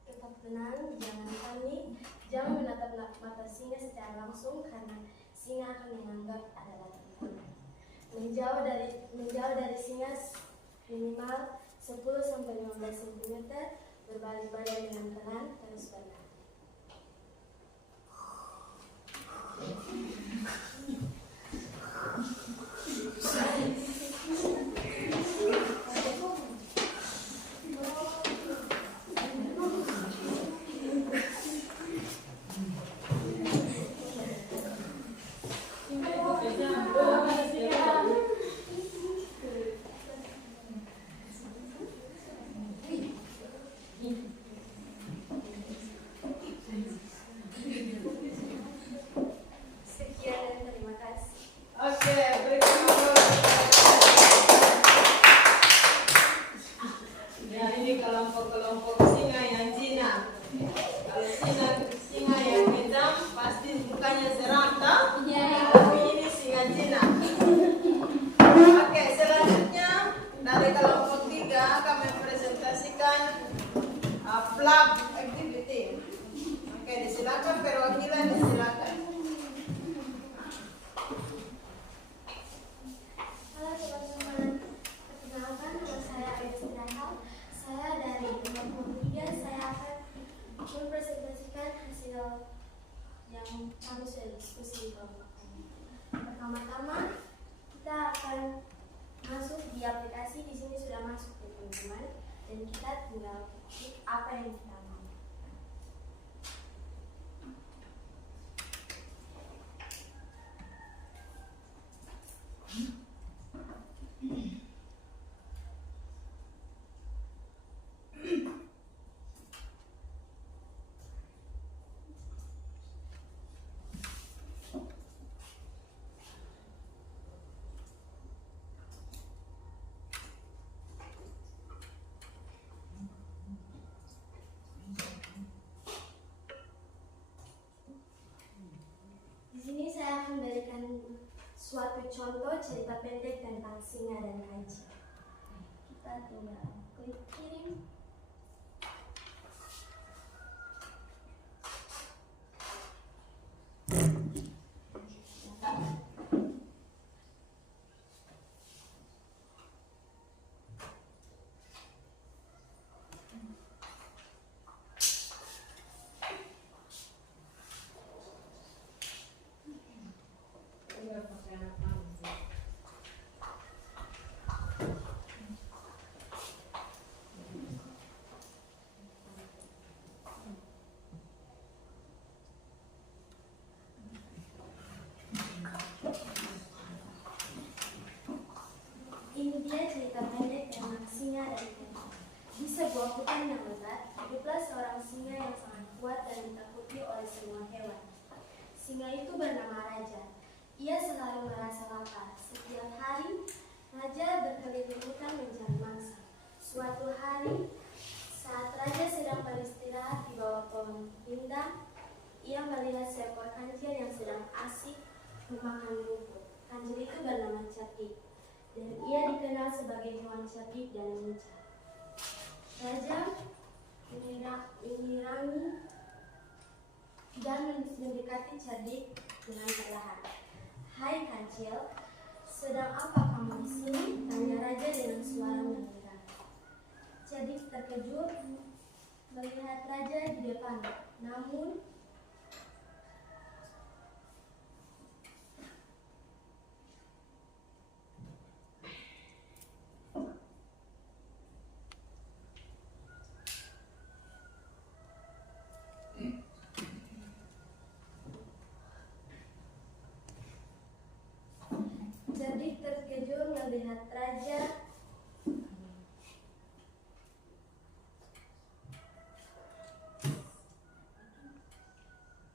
Tetap tenang, jangan panik, jangan menatap mata singa secara langsung karena singa akan menganggap adalah teman. Menjauh dari singa minimal 10-15 cm, berbalik badan dengan tenang, terus berlari. Sekian dan terima kasih. Oke, berikan aplaus. Ya, ini kelompok-kelompok singa yang jinak. Kalau singa yang hitam pasti mukanya serakah. Tapi ini singa jinak. Oke, selanjutnya dari kelompok 3 akan mempresentasikan flap activity. Oke, disilakan perwakilan, disilakan. Halo teman-teman, perkenalkan nama saya Ayu Astrid. Saya dari kelompok 3. Saya akan mempresentasikan hasil yang kami sudah diskusi di kelompok kami. Pertama-tama kita akan masuk di aplikasi. Di sini sudah masuk ya teman-teman, dan kita tinggal klik apa yang kita mau. Di sini saya akan memberikan suatu contoh cerita pendek tentang singa dan kaji. Kita tinggal klik kirim. sebuah hutan yang lebat, hiduplah seorang singa yang sangat kuat dan ditakuti oleh semua hewan. Singa itu bernama Raja. Ia selalu merasa lapar. Setiap hari, Raja berkeliling hutan mencari mangsa. Suatu hari, saat Raja sedang beristirahat di bawah pohon rindang, ia melihat seekor kancil yang sedang asik memakan rumput. Kancil itu bernama Cerdik, dan ia dikenal sebagai hewan cerdik dan lincah. Raja menyirangi dan mendekati Cerdik dengan perlahan. "Hai Kancil, sedang apa kamu di sini?" tanya Raja dengan suara mengira. Cerdik terkejut melihat Raja di depan, namun melihat Raja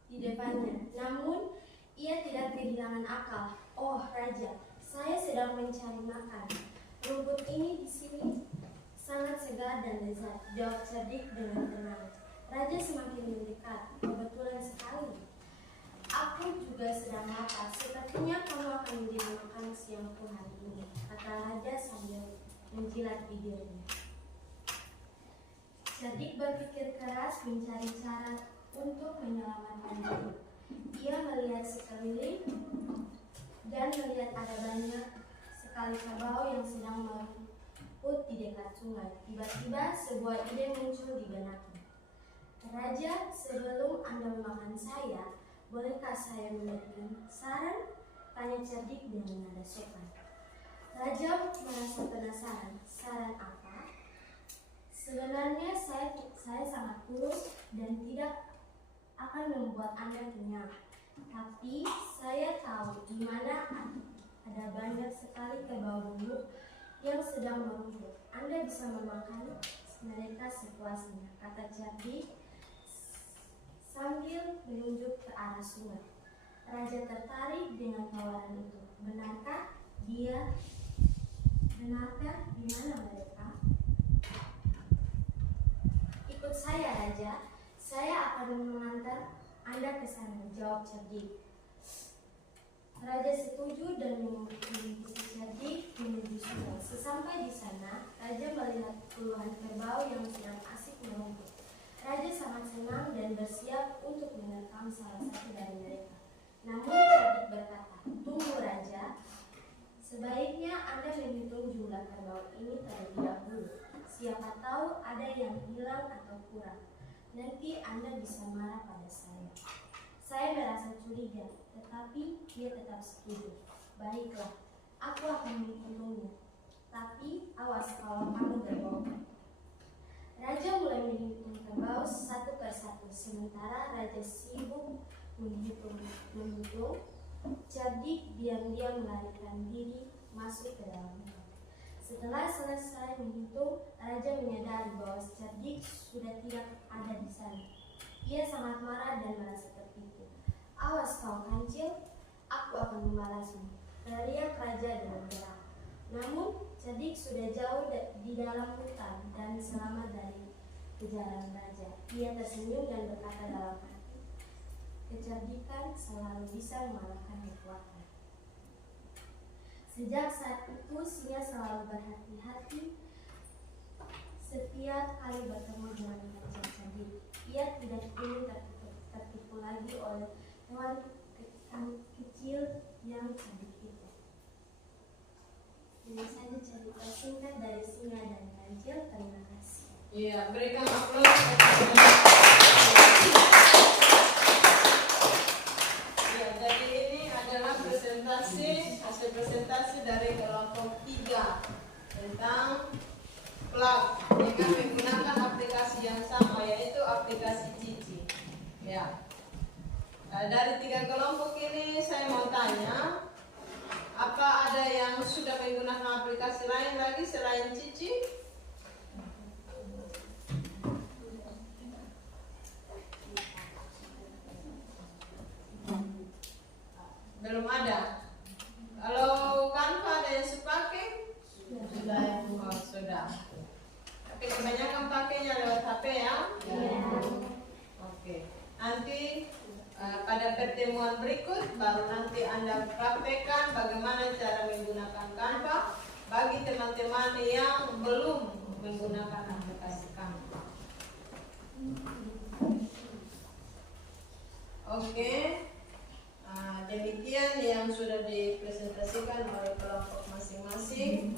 di depannya. Namun, ia tidak kehilangan akal. "Oh, Raja, saya sedang mencari makan. Rumput ini di sini sangat segar dan lezat," jawab Cerdik dengan tenang. Raja semakin mendekat. "Kebetulan sekali. Aku juga sedang lapar. Sepertinya kamu akan menjadi makan siangku hari ini," kata Raja sambil menjilat bibirnya. Cerdik berpikir keras mencari cara untuk menyelamatkan diri. Ia melihat sekeliling dan melihat ada banyak sekali kerbau yang sedang merumput di dekat sungai. Tiba-tiba sebuah ide muncul di benaknya. "Raja, sebelum Anda memakan saya, bolehkah saya memberikan saran?" tanya Cerdik dengan nada sopan. Raja merasa penasaran. "Saran apa?" "Sebenarnya saya sangat kurus dan tidak akan membuat Anda kenyang. Tapi saya tahu di mana ada banyak sekali kerbau gemuk yang sedang merumput. Anda bisa memakan mereka sepuasnya," kata Cerdik sambil menunjuk ke arah sungai. Raja tertarik dengan tawaran itu. Benarkah? Di mana mereka?" "Ikut saya, Raja. Saya akan mengantar Anda ke sana," jawab Cerdik. Raja setuju dan mengikuti Cerdik menuju sungai. Sesampai di sana, Raja melihat puluhan kerbau yang sedang asik merumput. Raja sangat senang dan bersiap untuk menerkam salah satu dari mereka. Namun Cerdik berkata, "Tunggu Raja, sebaiknya Anda menghitung jumlah kerbau ini terlebih dahulu. Siapa tahu ada yang hilang atau kurang. Nanti Anda bisa marah pada saya." Saya merasa curiga, tetapi dia tetap setuju. "Baiklah, aku akan menghitungnya. Tapi awas kalau kamu berbohong." Raja mulai menghitung kerbau satu persatu. Sementara Raja sibuk menghitung, Cerdik diam-diam melarikan diri masuk ke dalam hutan. Setelah selesai menghitung, Raja menyadari bahwa Cerdik sudah tidak ada di sana. Ia sangat marah dan merasa tertipu. "Awas kau Kancil, aku akan membalasmu," teriak Raja dengan gerak. Namun Cerdik sudah jauh di dalam hutan dan selamat dari kejaran Raja. Ia tersenyum dan berkata dalam hati, "Kecerdikan selalu bisa mengalahkan kekuatan." Sejak saat itu, singa selalu berhati-hati setiap kali bertemu dengan Raja Cerdik. Ia tidak ingin tertipu lagi oleh hewan kecil yang cerdik itu. Ini saja cerita singkat dari Singa dan Kancil. Terima kasih. Iya, berikan aplaus. Ya, jadi ini adalah hasil presentasi dari kelompok 3 tentang plug dengan menggunakan aplikasi yang sama, yaitu aplikasi Cici. Ya. Dari 3 kelompok ini saya mau tanya, apa ada yang sudah menggunakan aplikasi lain lagi selain Cici? nanti pada pertemuan berikut baru nanti Anda praktekkan bagaimana cara menggunakan Canva bagi teman-teman yang belum menggunakan aplikasi Canva. Oke, demikian yang sudah dipresentasikan oleh kelompok masing-masing.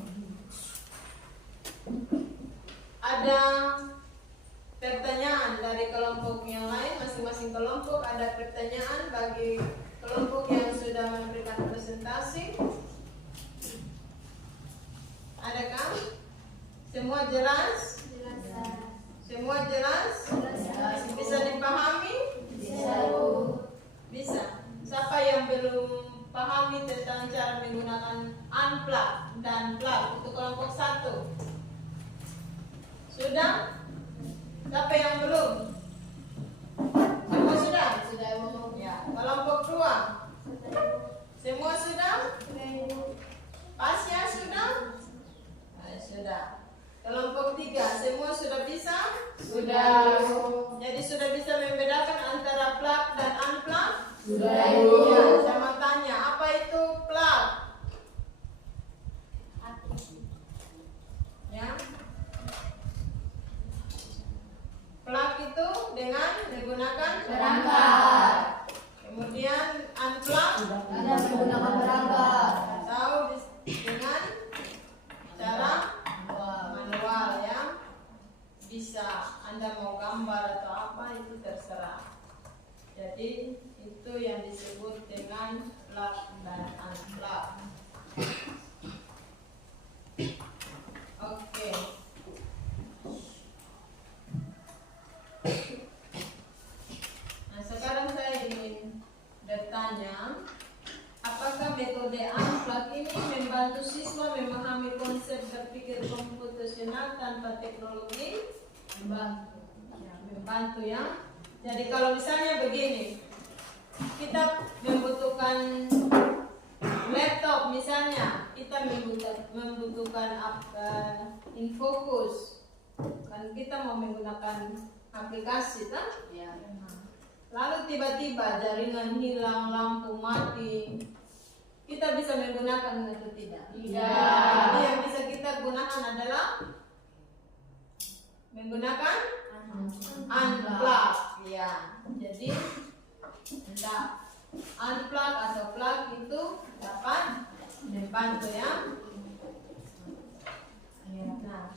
Ada pertanyaan dari kelompok yang lain, masing-masing kelompok ada pertanyaan bagi kelompok yang sudah memberikan presentasi. Adakah? Semua jelas? Semua jelas? Bisa dipahami? Bisa. Siapa yang belum pahami tentang cara menggunakan unplug dan plug untuk kelompok 1? Sudah? Siapa yang belum? Semua sudah? Sudah Ibu. Ya. Kelompok 2? Semua sudah? Pasya sudah? Sudah. Kelompok 3, semua sudah bisa? Sudah. Jadi sudah bisa membedakan antara plug dan unplug? Sudah Ya, Ibu. sama tanya, apa itu plug? Ya. Plug itu dengan menggunakan Perangkat. Kemudian unplug Ada menggunakan perangkat. atau dengan cara manual ya. Bisa Anda mau gambar atau apa itu terserah. Jadi itu yang disebut dengan plug dan unplug. Oke. Nah, sekarang saya ingin bertanya, apakah metode unplug ini membantu siswa memahami konsep berpikir komputasional tanpa teknologi? Membantu. Ya, membantu ya. Jadi kalau misalnya begini, kita membutuhkan laptop misalnya, kita membutuhkan InFocus, kan kita mau menggunakan aplikasi kan? Ya. Lalu tiba-tiba jaringan hilang, lampu mati, kita bisa menggunakan atau tidak? Tidak. Jadi yang bisa kita gunakan adalah menggunakan unplug. Ya, jadi entah unplug atau plug itu dapat membantu ya. Nah,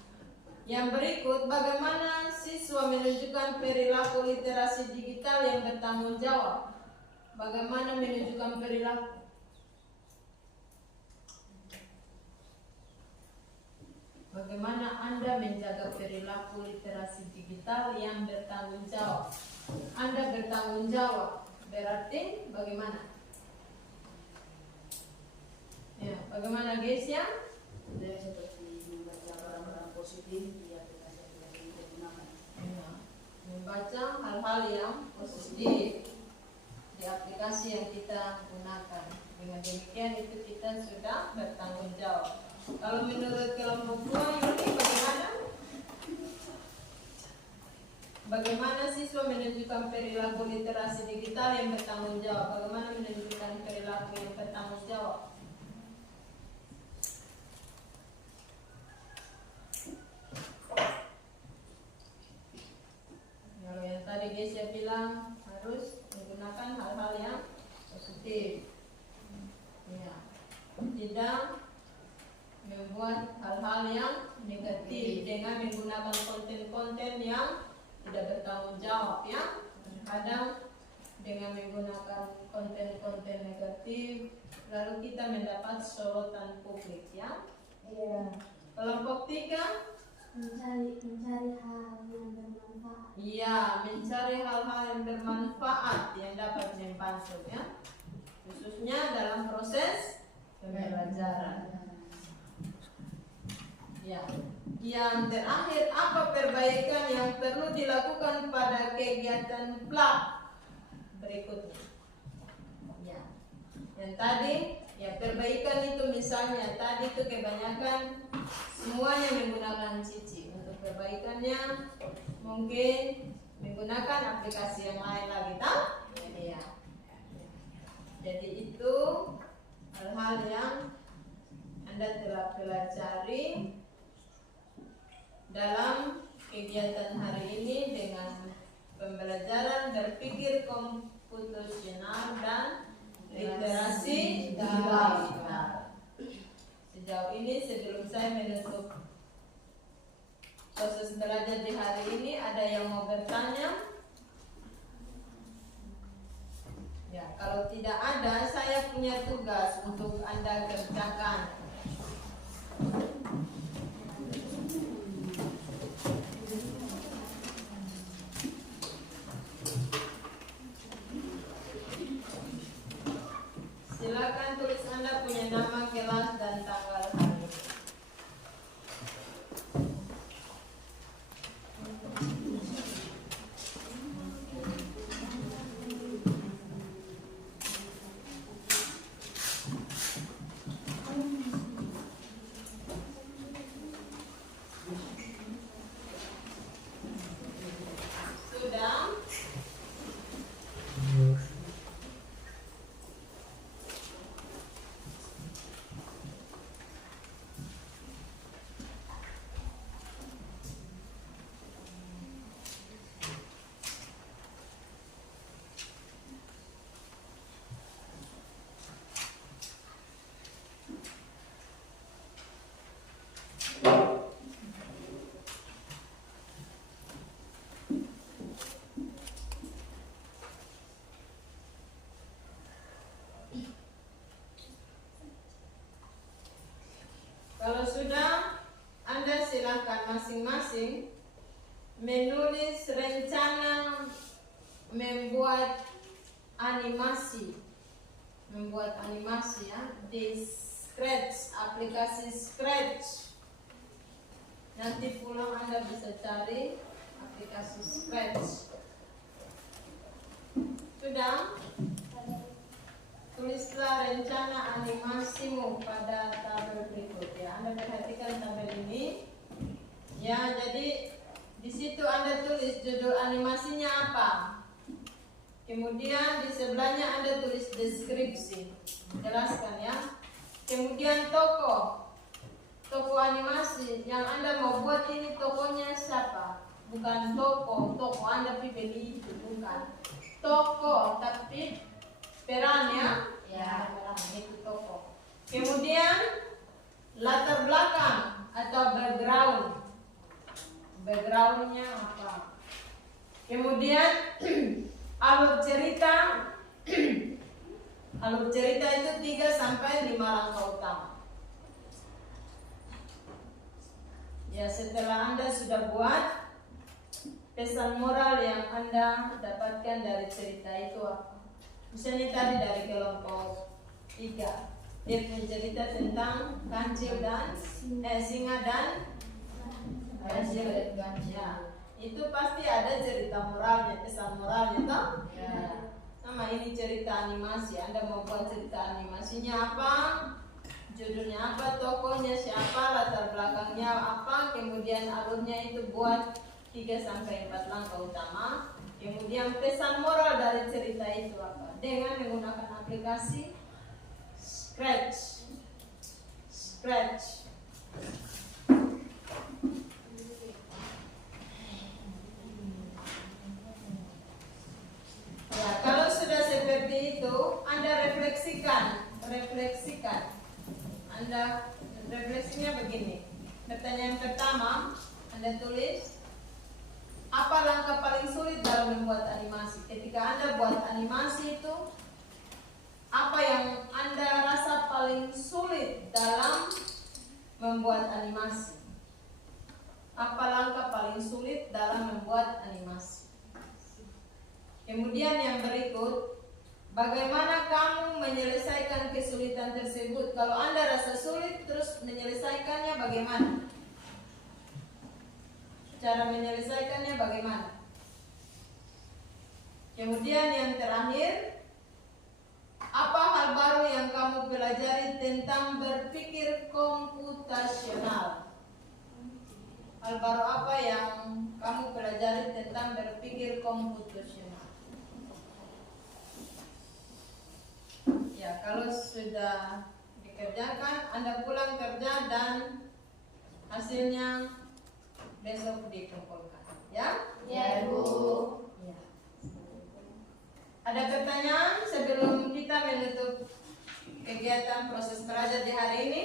yang berikut, bagaimana siswa menunjukkan perilaku literasi digital yang bertanggung jawab? Bagaimana menunjukkan perilaku? Bagaimana Anda menjaga perilaku literasi digital yang bertanggung jawab? Anda bertanggung jawab, berarti bagaimana? Ya, bagaimana guys ya? Dia seperti membaca barang-barang positif di aplikasi-aplikasi yang kita gunakan. Ya, membaca hal-hal yang positif di aplikasi yang kita gunakan. Dengan demikian itu kita sudah bertanggung jawab. Kalau menurut kelompok 2 ini bagaimana? Bagaimana siswa menunjukkan perilaku literasi digital yang bertanggung jawab? Bagaimana menunjukkan perilaku yang bertanggung jawab? Kalau yang tadi Gesia bilang harus menggunakan hal-hal yang positif. Ya. Tidak membuat hal-hal yang negatif dengan menggunakan konten-konten yang tidak bertanggung jawab ya. Kadang dengan menggunakan konten-konten negatif lalu kita mendapat sorotan publik ya. Iya. Kelompok 3, mencari hal yang bermanfaat. iya, mencari hal-hal yang bermanfaat yang dapat membantu ya. Khususnya dalam proses pembelajaran. Ya. Yang terakhir, apa perbaikan yang perlu dilakukan pada kegiatan plug berikutnya? Ya. Yang tadi, ya perbaikan itu misalnya tadi itu kebanyakan semuanya menggunakan cici. Untuk perbaikannya mungkin menggunakan aplikasi yang lain lagi, tak? Iya. Jadi itu hal-hal yang Anda telah pelajari dalam kegiatan hari ini dengan pembelajaran berpikir komputasional dan literasi digital. Sejauh ini sebelum saya menutup proses belajar di hari ini, ada yang mau bertanya? Ya, kalau tidak ada, saya punya tugas untuk Anda kerjakan. Silakan tulis Anda punya nama, kelas, dan tanggal hari. Sudah? Kalau sudah, Anda silakan masing-masing menulis rencana membuat animasi ya di Scratch, aplikasi Scratch. Nanti pulang Anda bisa cari aplikasi Scratch. Sudah? Tulislah rencana animasimu pada tabel berikut ya. Anda perhatikan tabel ini. Ya, jadi di situ Anda tulis judul animasinya apa. Kemudian di sebelahnya Anda tulis deskripsi. Jelaskan ya. Kemudian tokoh animasi yang Anda mau buat ini, tokohnya siapa? Bukan tokoh Anda pilih itu, bukan. Tokoh tapi perannya ya, peran itu tokoh. Kemudian latar belakang atau backgroundnya apa. Kemudian alur cerita itu 3 sampai 5 langkah utama. Ya, setelah Anda sudah buat, pesan moral yang Anda dapatkan dari cerita itu apa? Misalnya tadi dari kelompok 3, dia mencerita tentang kancil dan singa dan kancil dan kancil. Ya, itu pasti ada cerita moralnya, pesan moralnya toh? Ya. Sama ini cerita animasi. Anda mau buat cerita animasinya apa? Judulnya apa? Tokohnya siapa? Latar belakangnya apa? Kemudian alurnya itu buat 3 sampai 4 langkah utama. Kemudian pesan moral dari cerita itu apa? Dengan menggunakan aplikasi Scratch. Ya, kalau sudah seperti itu, Anda refleksikan. Anda refleksinya begini. Pertanyaan pertama, Anda tulis, apa langkah paling sulit dalam membuat animasi? Ketika Anda buat animasi itu, apa yang Anda rasa paling sulit dalam membuat animasi? Apa langkah paling sulit dalam membuat animasi? Kemudian yang berikut, bagaimana kamu menyelesaikan kesulitan tersebut? Kalau Anda rasa sulit, terus menyelesaikannya bagaimana? Cara menyelesaikannya bagaimana? Kemudian yang terakhir, apa hal baru yang kamu pelajari tentang berpikir komputasional? Hal baru apa yang kamu pelajari tentang berpikir komputasional. Ya, kalau sudah dikerjakan, Anda pulang kerja dan hasilnya besok dikumpulkan. Ya? Ya, Bu. Ya. Ada pertanyaan sebelum kita menutup kegiatan proses belajar di hari ini?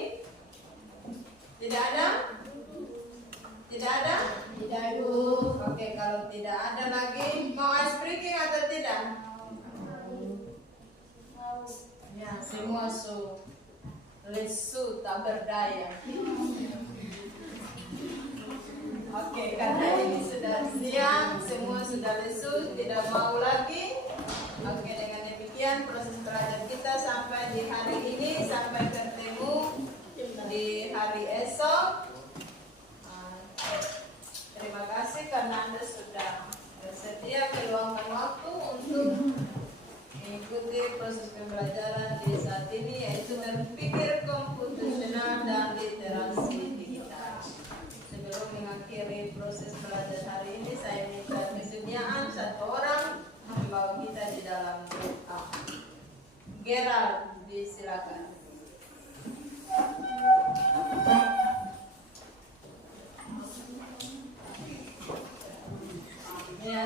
Tidak ada? Tidak ada? Tidak, Bu. Oke, kalau tidak ada lagi, mau ice breaking atau tidak? Ya, semua lesu tak berdaya. Oke, karena ini sudah siang, semua sudah lesu, tidak mau lagi. Oke, dengan demikian proses belajar kita sampai di hari ini, sampai bertemu di hari esok. Terima kasih karena Anda sudah bersedia meluangkan waktu untuk mengikuti proses pembelajaran di saat ini, yaitu berpikir komputasional dan literasi digital. Sebelum mengakhiri proses belajar hari ini, saya minta kesediaan satu orang membawa kita di dalam doa. Gerald, silakan. Ya,